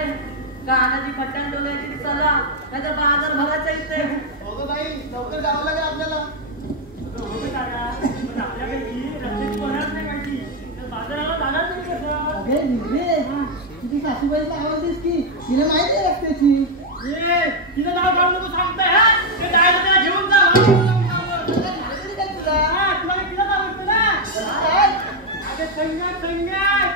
गाण्याची पट्ट्यान डोल्याची चला नाही तर बाजार भरायचा इथे. हो ग बाई लवकर जावं लागेल आपल्याला. अगे निघले तुझी सासूबाईचा आवाज दिस की तिला माहिती आहे रस्त्याची. तिचं नाव काढून नको सांगताय हा ते जायचं त्याला घेऊन जा. तुम्हाला तिलाच आवडतं ना. अरे संघात संघात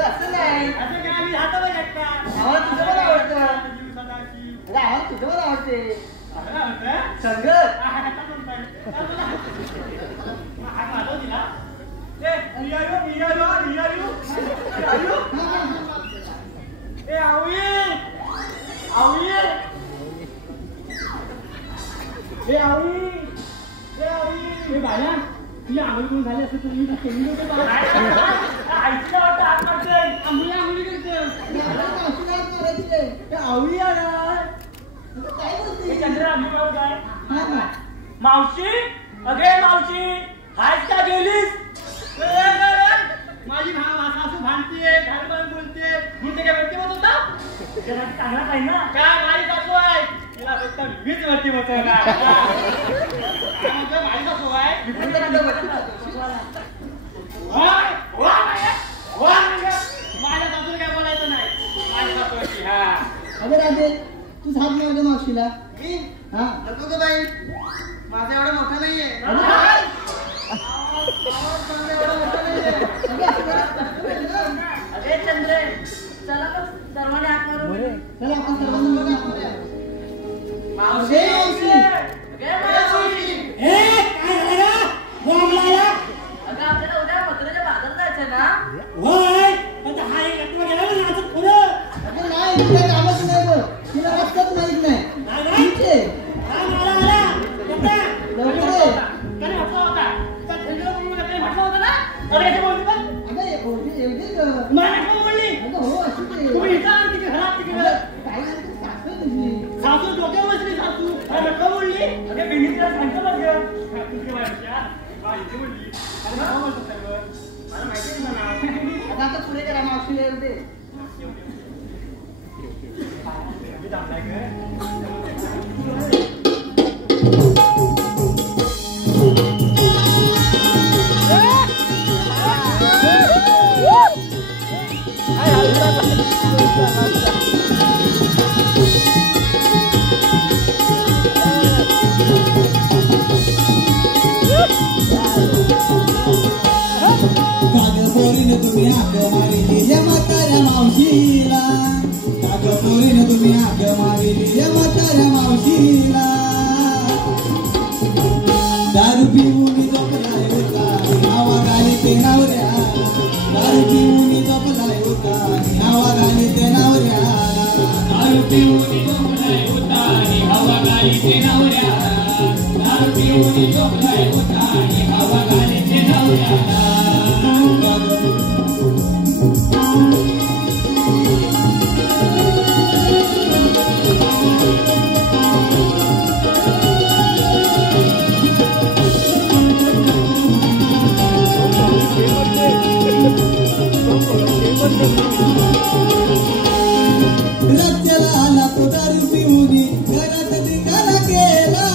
असं नाही असं काय आम्ही हाताला घेतला. आवाज तुझं पण आवडतं. अरे आवाज तुझं पण आवडते. संगत तुझ्या आंघोळ झाली असं तुम्ही आईची वाटतं हात मारतोय आंघोळी आंघोळी करतोय आवळी काय बोलते. चंद्र आम्ही काय मावशी अगे मावशी हायच का गेलीस. माझी सासू भांडतीये घालबान बोलते म्हणते काय वरती होत होता. चांगला पाहिजे ना काय माझी सासू आहे तिला फक्त मीच वरती होतो ना. माझी सासू आहे माझ्या सासूला काय बोलायचं नाही. माझी सासू आहे हा. अगं राधे तू हात मार ग मावशीला. मी हा नको ग बाई माझा एवढा मोठा नाहीये. अगे चंद्रे चला तर सर्वांनी हात मारून. चला आपण सर्वांना बघा आपल्या. मावशी अगे मावशी अगं आपल्याला उद्या मथुरेच्या बाजारात जायचं ना. अगं नाही तुला कामच नाही ग. तिला रस्ताच माहित नाही. ठीक आहे लवकर ये. अगं एवढी ग. अगं हो अशी ते. काय नाही तू सासू आहे तुझी. सासू डोक्यावर बसली सासू नको बोलली अरे बेनीला सांगतो बघ तुझ्या बायकोच्या इथे बोलली अरे काय बोलतो साहेब मला माहिती नाही ना. आता पुढे करा मावशीला येऊ दे. मी थांबलाय काय मावशीला काग पोरीनं तुम्ही आग मारिली या म्हाताऱ्या मावशीला दारू पिऊन झोपलाय होता नावा गाली ते नवऱ्या दारू पिऊन झोपलाय होता नावा गाली ते नवऱ्या दारू पिऊन झोपलाय होता आणि हवा गाली ते नवऱ्या दारू पिऊन झोपलाय होता आणि हवा गाली ते नवऱ्या राज्याला आला तो दारू पिऊन घरात धिंगाणा केला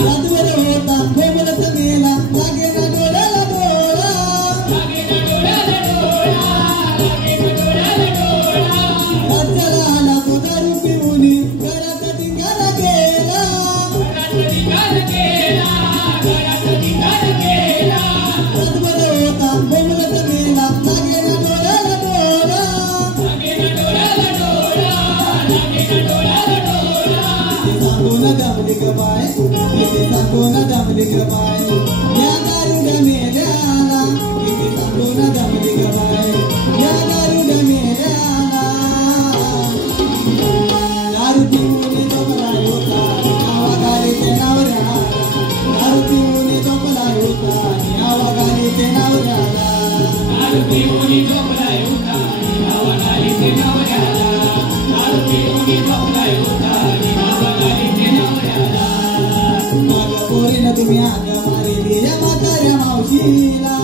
रातभर होता फेमलच मेला लागे ना डोळ्याला डोळा राज्याला आला तो दारू पिऊन घरात धिंगाणा केला रातभर होता फेमलच मेला लागे ना डोळ्याला डोळा सांगून दमली ग बाय किती सांगून दमली ग बाय या दारूड मेल्याला किती सांगून दमली ग बाय या दारूड मेल्याला दारू पिऊन झोपलाय होता नावा गाली ते नवऱ्या दारू पिऊन झोपलाय होता नावा गाली ते नवऱ्याला दारू पिऊन झोपलाय होता आणि हवा गाली ते नवऱ्याला दारू पिऊन झोपलाय होता आणि हवा गाली ते नवऱ्याला काग पोरीनं तुम्ही आग मारिली या म्हाताऱ्या मावशीला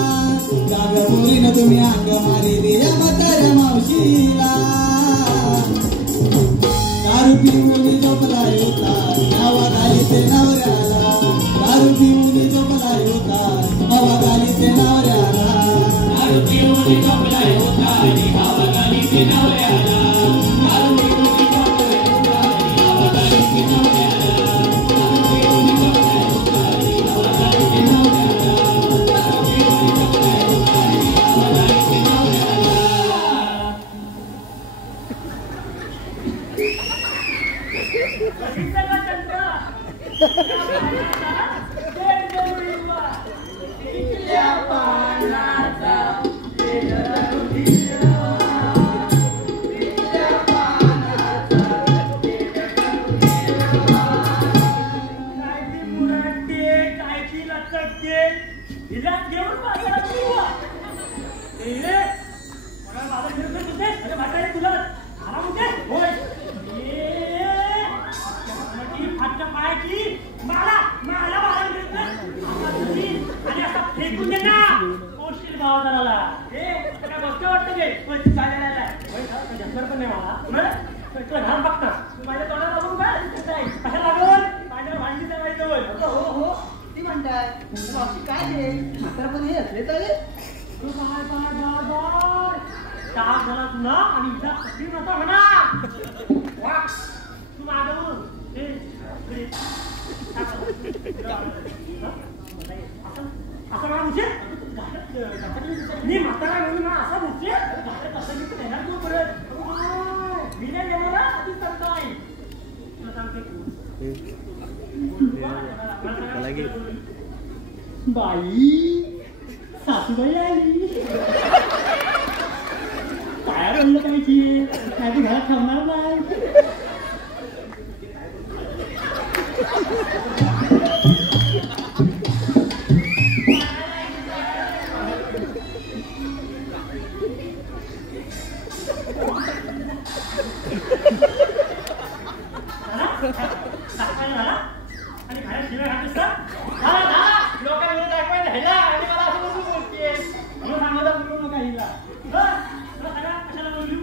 काग पोरीनं तुम्ही आग मारिली या म्हाताऱ्या मावशीला दारू पिऊन झोपलाय होता नावा गाली ते नवऱ्याला दारू पिऊन झोपलाय होता हवा गाली ते नवऱ्याला दारू पिऊन झोपलाय होता आणि हवा गाली ते नवऱ्याला दारू पिऊन झोपलाय होता आणि हवा गाली ते नवऱ्याला दारू पिऊन झोपलाय होता आणि हवा गाली ते नवऱ्याला दारू पिऊन झोपलाय होता आणि हवा गाली ते नवऱ्याला बघितलं का चंद्रा? जय जय मुलींबा. इथल्या पानाचा काय ती मुराटे, काय ती लचकते, हिला घेऊन बाजारात निघा. ए, मला बाजार फिरत होतेस? अरे म्हातारे तुला आराम होते? होय. ए, ती फाटक्या पायाची मला बाजार फिरत नाही. आता तुम्ही आणि आता फेकून दे ना. पोषील बाजाराला. ए, आता काय गोष्ट वाटतं ते? होय, ती चालायला आलाय. होय, का? झटकर पण नाही मला. बरं? तुला घाम बघता. तू माझ्या तोंडाला लागून काय? कशाला लागून? माझ्यावर भांडी चालायचं होय. हो हो ती म्हणताय मावशी काय रे म्हातारपण हे असले चालेल तू बाय बाय बाय बाय. ताप झाला तुला आणि इथला कधी नव्हता म्हणा. वा, तू माझं बोल. ए, इकडे. असं मला उशीर मी म्हातारा म्हणून ना असा उशीर असं मी येणार तू परत मी नाही येणार आधीच सांगताय तुला सांगते बाई सासूबाई आली काय बोललं पाहिजे काय ते घरात थांबणार नाही आणि घरात शिवाय घालतेस का लोकांना दाखवायला राहिला आणि मला असं बसून बोलतेय म्हणून सांगायला बोलू नका हिला तुला सांगा कशाला बोलू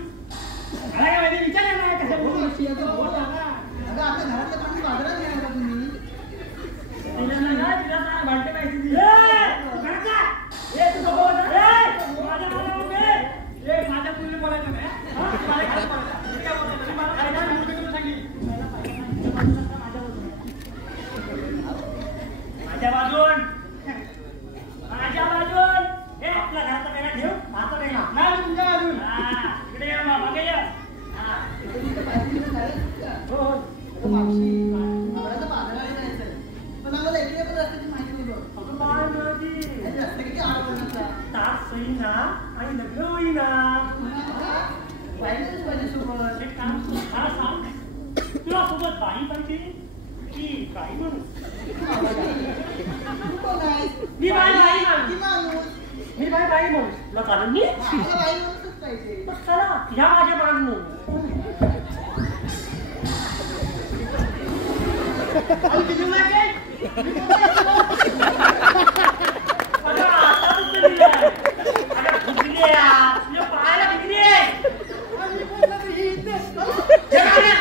मला काय माहिती विचार ना कशा बोलू अगं आपल्या घरातल्या माणूस बाजारात नाही का तुम्ही तिला सांगा भांडते माहिती माझ्या पूर्वी बोलायचं नाही माझ्या बाजून आणि लग्न होईना. पाहिजेच पाहिजे सोबत. एक काम कर, मला सांग, तुला सोबत बाई पाहिजे की काही म्हणून? तू कोण आहेस? मी बाई किती माणूस? मी बाई म्हणून तुला चालेल मी? मला बाई माणूसच पाहिजे. मग चला या माझ्या मागणं. आणि किती मागे? मी कोण आहे? अगं, आता कुठं दिलंय? अगं, फुगली आहे. तुझ्या पायाला फुगली आहे. आणि कोण नाही हे इथेच. हे काय?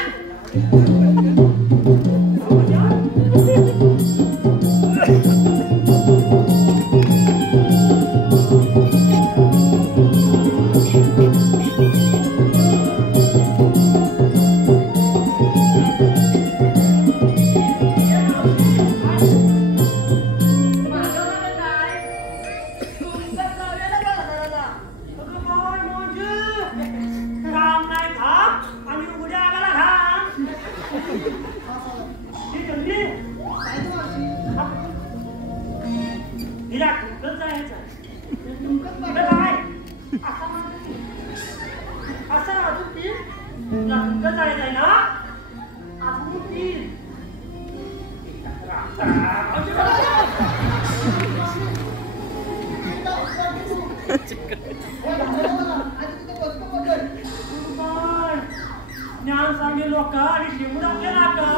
ज्ञान सांगे लोक आणि शेवट आपल्या नाका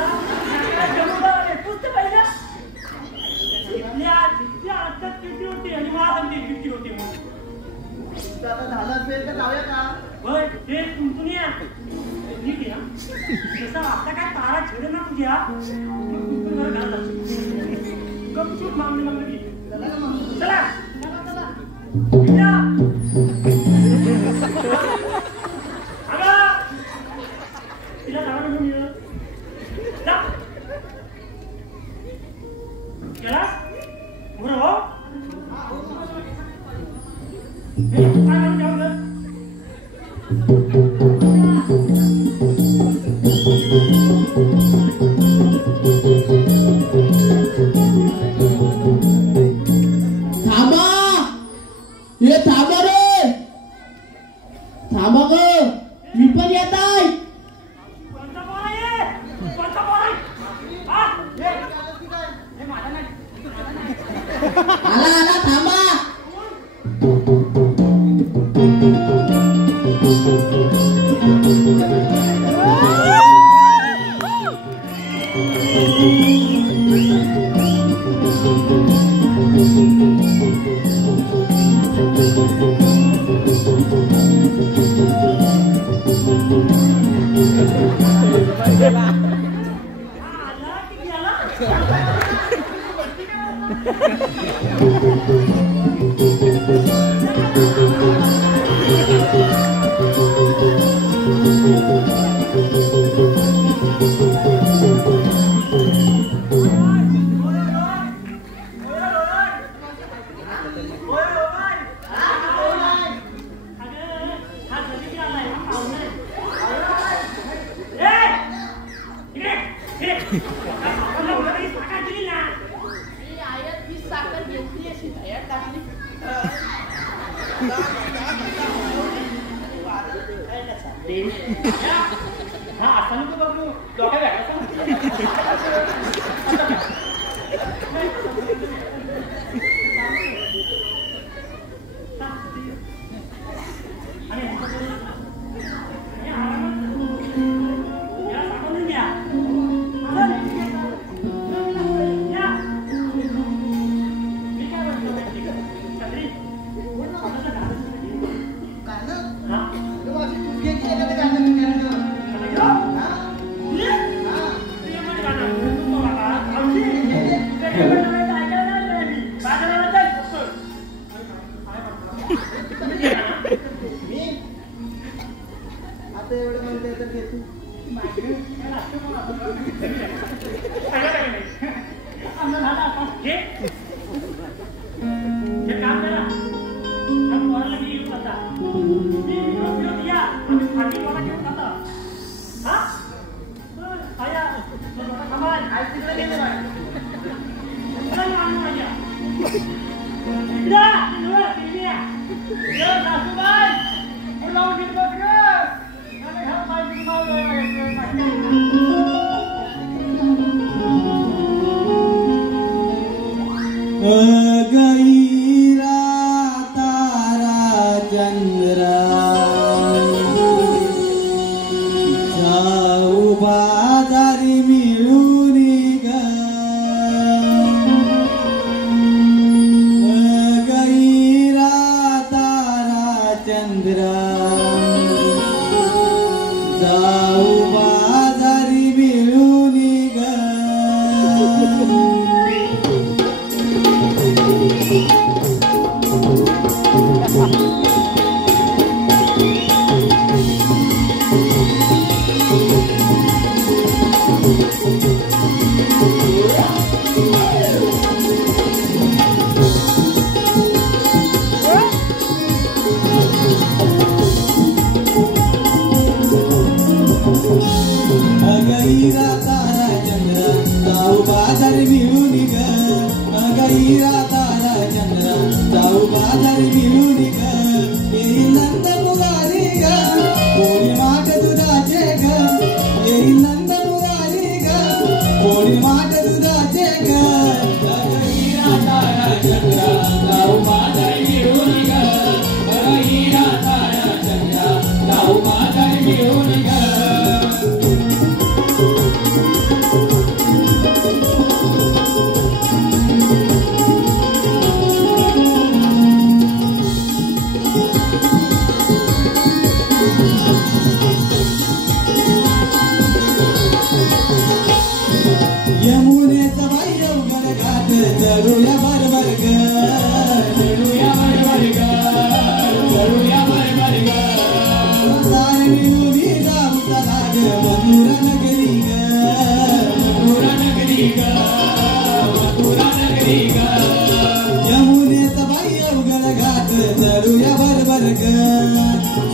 आत्ताच किती होती आणि मला सांगते किती होती म्हणून. आता झालं असेल तर जाऊया का? होय ते तुमतून या ठीक आहे. जसं आता काय तारा छेड ना तुझ्या तुमतून घर घालत गपचूप मागणी घे. चला का मग? चला चला. तिला जाणं घेऊन ये. गेलास बरं हो काय म्हणून जाऊ ग. थांबा ये थांबा रे थांबा ग मी पण येत आहे. कोणता पोर आहे कोणता पोर आहे हा हे माझा नाही. आला आला थांबा. आला की गेला. मी आयात ही साखर घेतली अशी तयार टाकली. हा असा नको बघू डोक्या आता एवढं म्हणते तर घेतो. काम करा पोराला मी घेऊन जाता मी फिरत या आणि फाटी मला घेऊन जाता हा आया कमाल आज तिकडे गेले बाय. चल आणू माझ्या इकडे गैरा तारा चंद्रा जाऊ बाजारी मिळून ग गैरा तारा चंद्रा जाऊ बाजारी मिळून ग गैरा तारा चंद्र जाऊ बाजारी मिळून ग गैरा तारा चंद्र जाऊ बाजारी मिळून ग येईल नंद मुरारी ग कोणी माठ दुधाचे ग येईल नंद मुरारी ग कोणी माठ दुधाचे ग गैरा तारा चंद्र जाऊ बाजारी मिळून ग गैरा तारा चंद्र जाऊ बाजारी मिळून ग यमुनेचा बाई अवघड घाट चढूया बरोबर ग चढूया बरोबर ग चढूया बरोबर ग सारे मिळून जाऊ चला ग मथुरा नगरी ग मथुरा नगरी ग मथुरा नगरी ग यमुनेचा बाई अवघड घाट चढूया बरोबर ग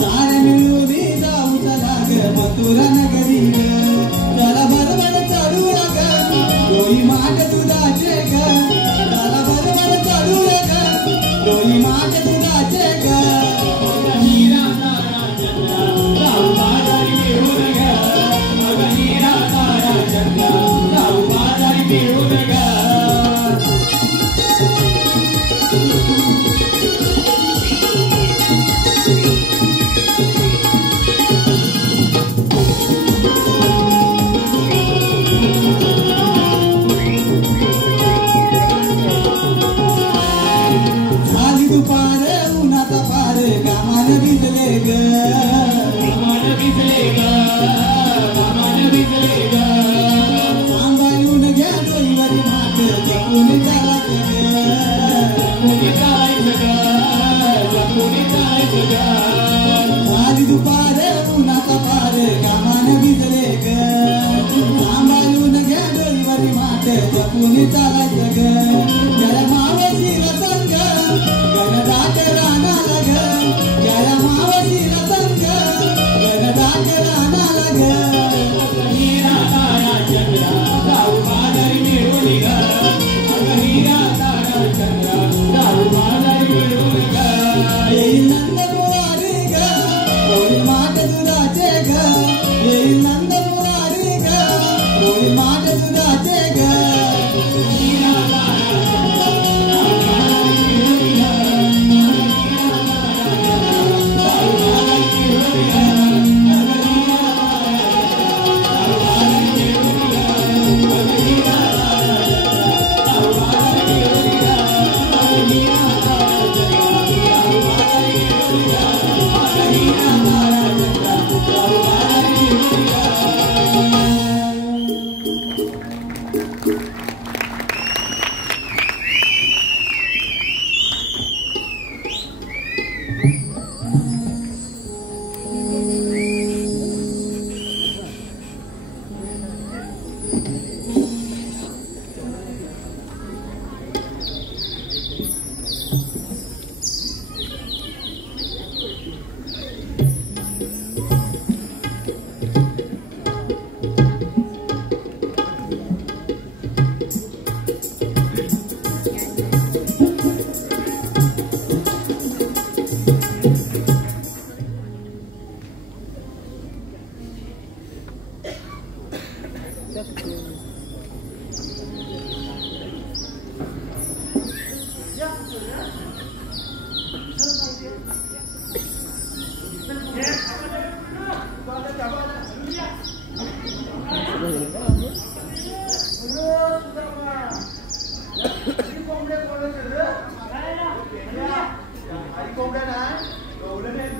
सारे मिळून जाऊ चला ग मथुरा नगरी ग चला बरोबर चढूया ग डोई माठ दुधाचे ग चला बरोबर चढूया ग डोई माठ दुधाचे ग गैरा तारा चंद्रा जाऊ बाजारी मिळून ग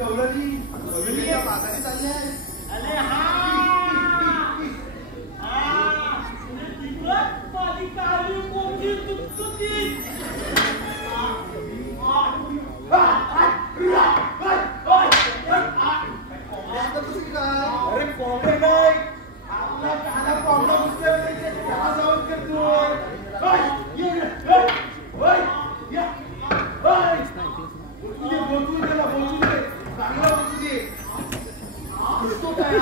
सवलती सवलतीच्या मागाने चालल्या आहेत. अरे हा माझी काळी कोंबडी तुटतुटीत. अरे कोंबडे नाही आपला काना कोंबडा घुसल्या चहा जाऊन करतोय. बोलू दे चांगला बोलू दे. घुसतो काय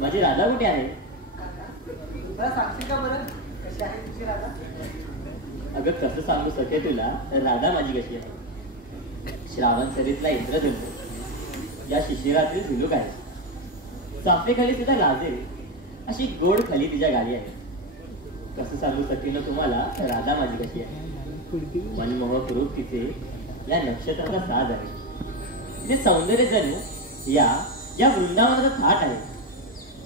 माझी राधा कुठे आहे? अगं कसं सांगू सके तुला राधा माझी कशी आहे? श्रावण सरीतला इंद्रधनुष या शिशिरातील झुलूक आहे. चाफेखाली तिचा लाजे अशी गोड खाली तिच्या गाडी आहे. कसं सांगू सके ना तुम्हाला राधा माझी कशी आहे? मनमोहक रूप तिचे या नक्षत्राचा साज आहे. तिचे सौंदर्य जणू या वृंदावनाचा थाट आहे.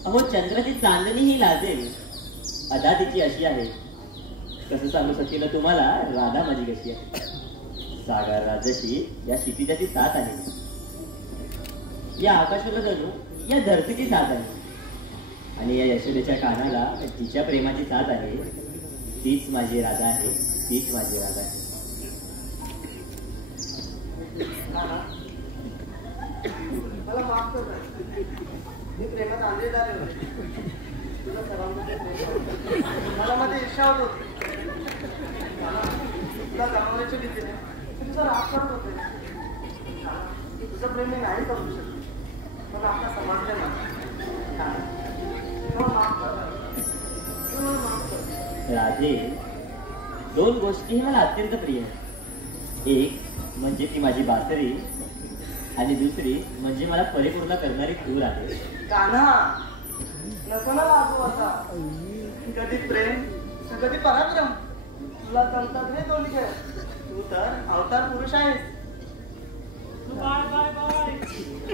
अहो चंद्राची चांदणी ही लाजेल अदा तिची अशी आहे. कसं सांगू सकीन तुम्हाला राधा माझी कशी आहे? सागर राजशी या क्षितिजाची साथ आहे. या आकाशाला जणू या धरतीची साथ आहे. आणि या यशोदेच्या कानाला तिच्या प्रेमाची साथ आहे. तीच माझी राधा आहे. तीच माझी राधा आहे. मला माफ कर. मी प्रेमात आंधळे झाले होते. तुला सर्वांमध्ये मला मध्ये इच्छा होत होती. तुला गमावण्याच्या भीतीने तुझा राग करत होते. तुझं प्रेम मी नाही करू शकत. पण आपला समजले राधे दोन गोष्टी मला अत्यंत प्रिय आहेत. एक म्हणजे ती माझी बासरी आणि दुसरी म्हणजे मला परिपूर्ण करणारी तू राधे. कान्हा नको ना लागू आता. कधी प्रेम कधी पराक्रम. तुला जमतात रे दोन्ही खेळ. तू तर अवतार पुरुष आहेस. तू बाय बाय बाय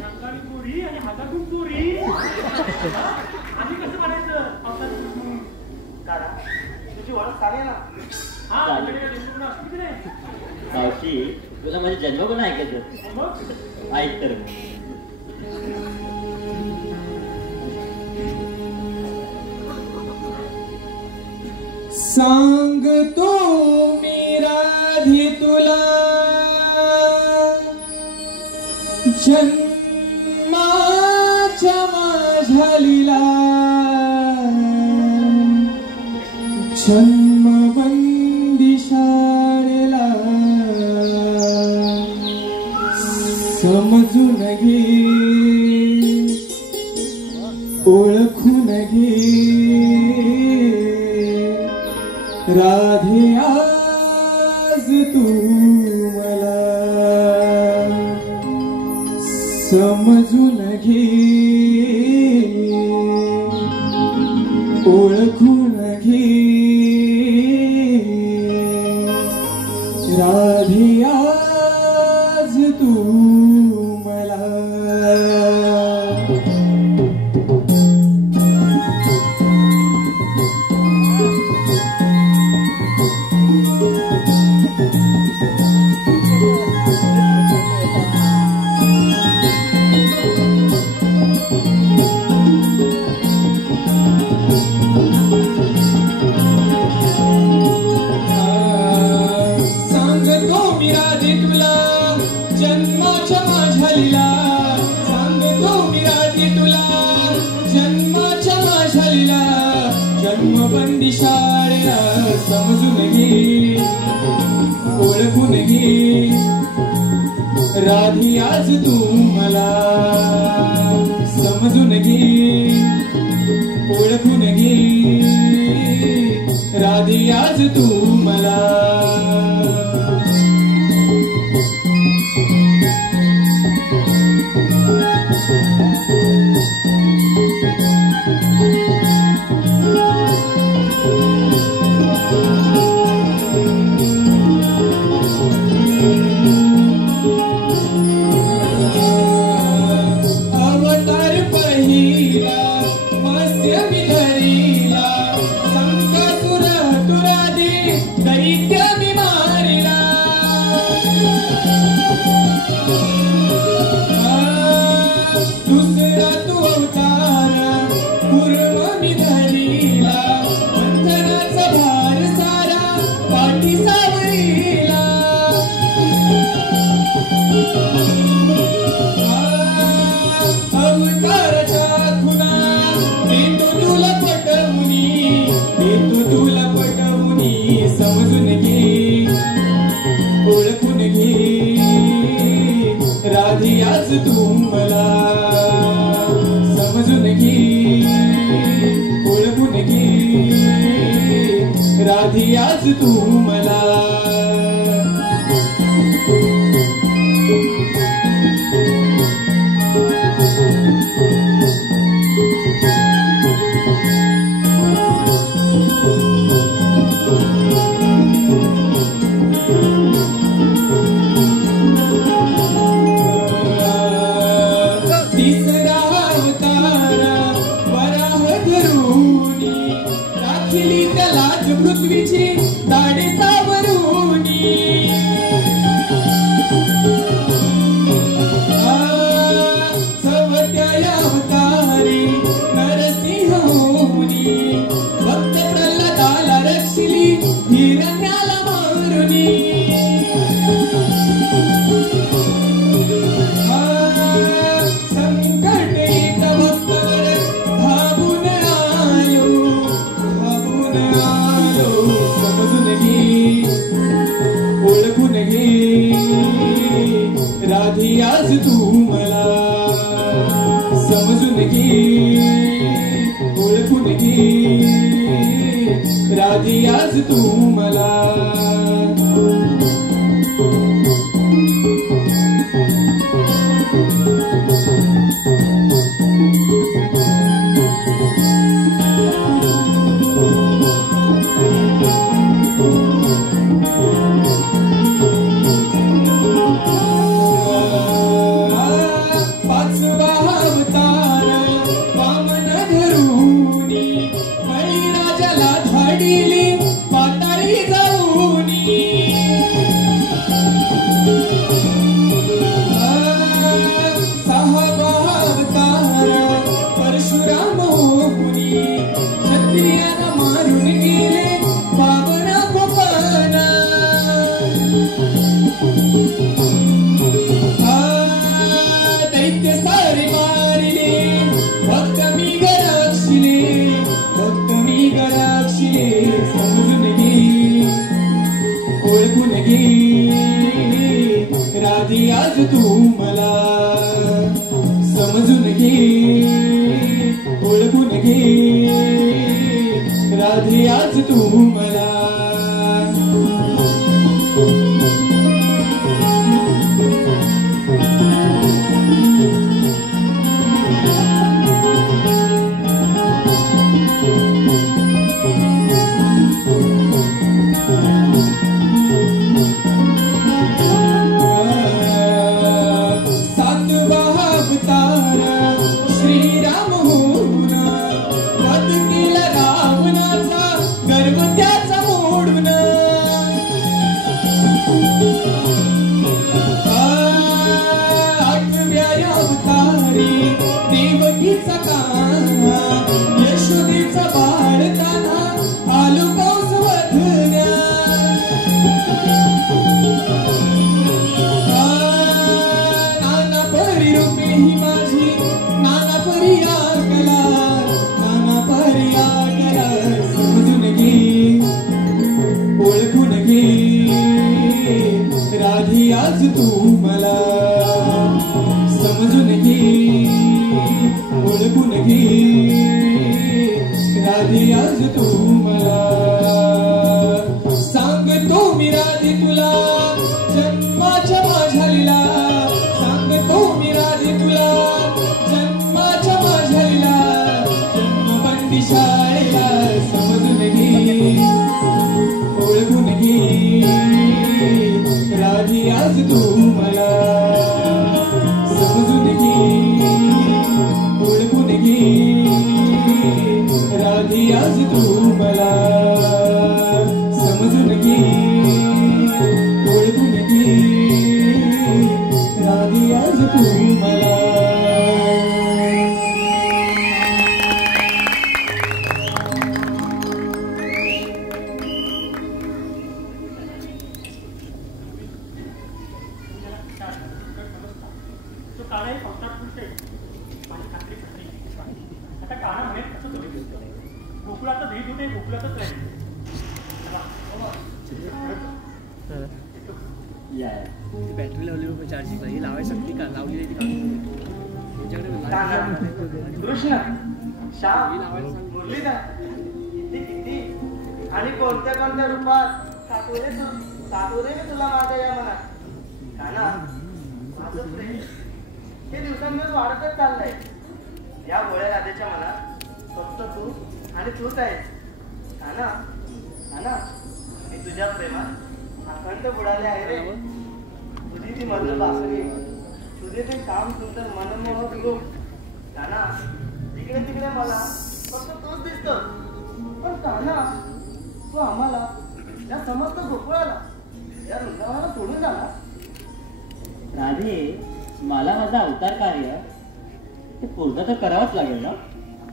रंगारी पोरी आणि हातातून पोरी आम्ही कसं म्हणायचं अवतार पुरुष म्हणून. दादा तुझी ओळख सांगे ना. हा तुझ्याकडे जन्मगुण असतो की नाही. मावशी तुला माझे जन्मगुण ऐकायचं मग ऐक तर. सांगतो मी राधी तुला जन्माच्या माझ्या लीला जन्मबंदी शाळेला समजून घे ओळखून घे राधे आज तू मला समजून घे ओळखून घे राधे आज तू मला. सांगतो मी राधे तुला जन्माच्या माझ्या लीला. सांगतो मी राधे तुला जन्माच्या माझ्या लीला जन्मबंदी शाळेला समजून घे ओळखून घे राधी आज तू मला समजून घे ओळखून घे राधी आज तू मला. अवतार पहिला मत्स्य विधरीला संकसुर तुरादी दैत्य मी मारिला. दुसरा तू अवतार पूर्व मी धरीला मंथनाचा भार सारा पाठी सावरीला. अवताराच्या खुना देतो तुला पटवूनी समजून घे ओळखून घे राधी आज तू मला समजून घे ओळखून घे राधी आज तू मला. तिसरा अवतार वराह धरूनी राखिली त्यालाच पृथ्वीची दाढे सावरूनी. सवत्या अवतारी नरसिंह होनी भक्त प्रल्हादाला रक्षिली हिरण्याला मारुनी. संकट एक भक्तावर धावून आलो समजून घे ओळखून घे राधी आज तू मला समजून घे ओळखून घे राधी आज तू मला. ओळखून घे राधे आज तू मला समजून घे ओळखून घे राधे आज तू मला आज तू मला समजून घे ओळखून घे राधे आज तू मला सांगतो मी राधे तुला जन्माच्या माझ्या लीला सांगतो मी राधे तुला जन्माच्या माझ्या लीला जन्मबंदी शाळेला समजून घे ओळखून घे राधे आज तू मला समजून घे ओळखून घे राधे आज तू मला समजून घे ओळखून घे राधे आज तू मला बॅटरी लावली चार्जिंग ही लावायसाठी का लावली कृष्ण श्याम मुरलीधर किती किती आणि कोणत्या कोणत्या रूपात सातोरे तुला माझ्या या मनात काना माझं प्रेम हे दिवसांदिवस वाढतच चाललंय या भोळ्या राधेच्या मनात फक्त तू आणि तूच आहेस काना काना मी तुझ्या प्रेमात अखंड बुडाले आहे रे तुझी ती मधुर बासरी तुझे ते काम सुंदर मनमोहक रूप काना तिकडे तिकडे मला फक्त तोच दिसतो पण काना तू आम्हाला या समस्त गोकुळाला या वृंदावनाला सोडून झाला राधे मला माझा अवतार कार्य ते पूर्ण तर करावंच लागेल ना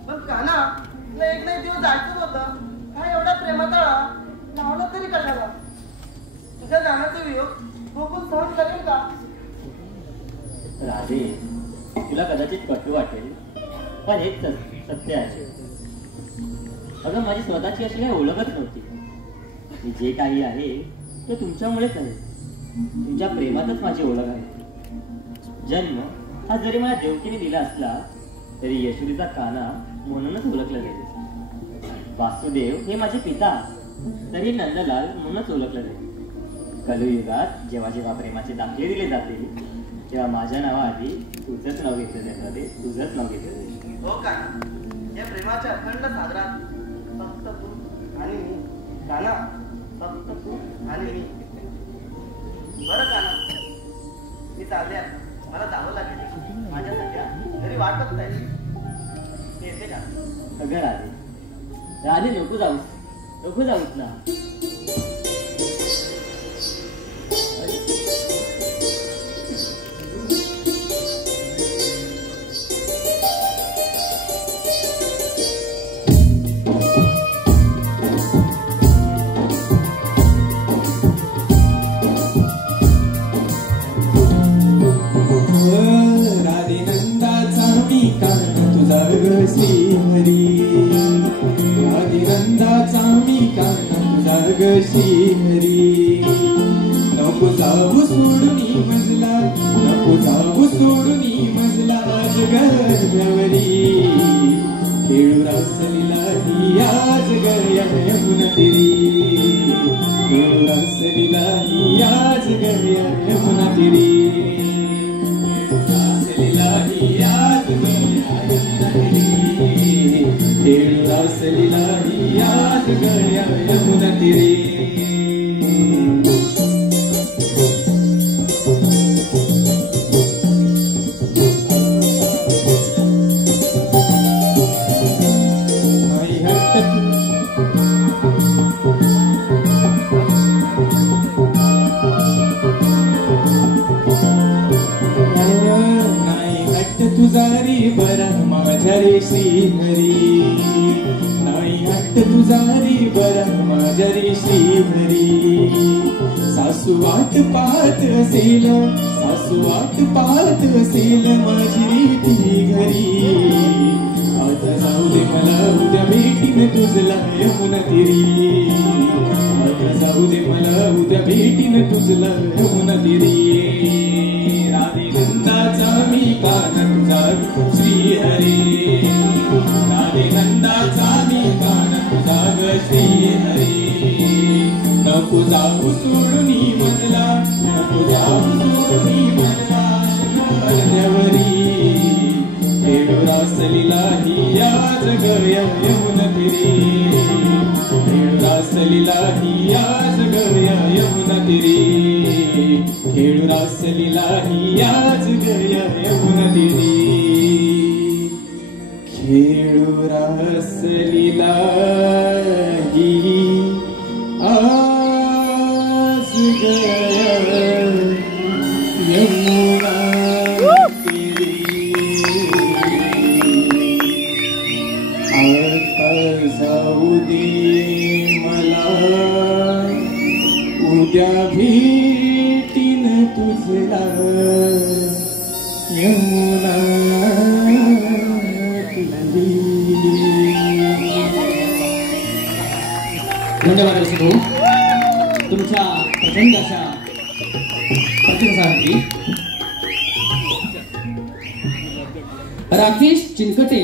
पण काना तुला एक नाही दिवस जायचं होतं काय एवढा प्रेमातळा लावला तरी कशाला तुझ्या जाण्याचा वियोग गोकुळ सहन करेल का राधे तुला कदाचित कटू वाटेल पण हेच सत्य आहे अगं माझी स्वतःची अशी काही ओळखच नव्हती मी जे काही आहे ते तुमच्यामुळेच आहे तुमच्या प्रेमातच माझी ओळख आहे जन्म हा जरी मला देवकीने दिला असला तरी यशोदीचा काना म्हणूनच ओळखला जाईल वासुदेव हे माझे पिता तरी नंदलाल म्हणूनच ओळखलं जाईल कलियुगात जेव्हा जेव्हा प्रेमाचे दाखले दिले जातील तेव्हा माझ्या नावाआधी तुझंच नाव घेतलं जाईल तुझंच नाव घेतलं जाईल हो काना या प्रेमाच्या अखंड सागरात फक्त तू आणि मी काना फक्त तू आणि मी बरं काना मी चालले आता मला जावं लागेल माझ्या सध्या घरी वाट बघता येईल मी येते का अगं राधे राधे नको जाऊस ना श्रीहरी राधे नंदाचा मी कांता तुझा नको जाऊ सोडून मजला नको जाऊ सोडून मजला आज गरवरी खेळू रासलीला ही आज गया यमुना तिरी खेळू रासलीला ही आज गया यमुना तिरी रासलीला ही आज गया यमुना तिरी खेळू रासलीला ही आज गया यमुना तिरी तुझारी बरा माझ्या रे श्रीहरी नाही हट्ट तुझारी बरा माझ्या रे श्रीहरी सासू वाट पाहत असेल सासू वाट पाहत असेल माझी ती घरी आता जाऊ दे मला उद्या भेटीन तुझला यमुना तिरी आता जाऊ दे मला उद्या भेटीन तुझला यमुना तिरी राधे नंदाचा मी कान तुझा श्रीहरी राधे नंदाचा मी कान तुझा ग श्रीहरी नको जाऊ सोडून मजला नको जाऊ सोडून मजला कळण्यावरी खेळू रासलीला ही आज गया यमुना तिरी खेळू रासलीला ही आज गया यमुना तिरी खेळू रासलीला ही आज गया यमुना तिरी खेळू रासलीला ही आज गया यमुना जाऊ दे मला उद्या भेटीन तुझला यमुना धन्यवाद रसिक भाऊ तुमच्या प्रचंड अशा प्रतिसादासाठी. राकेश चिनकटे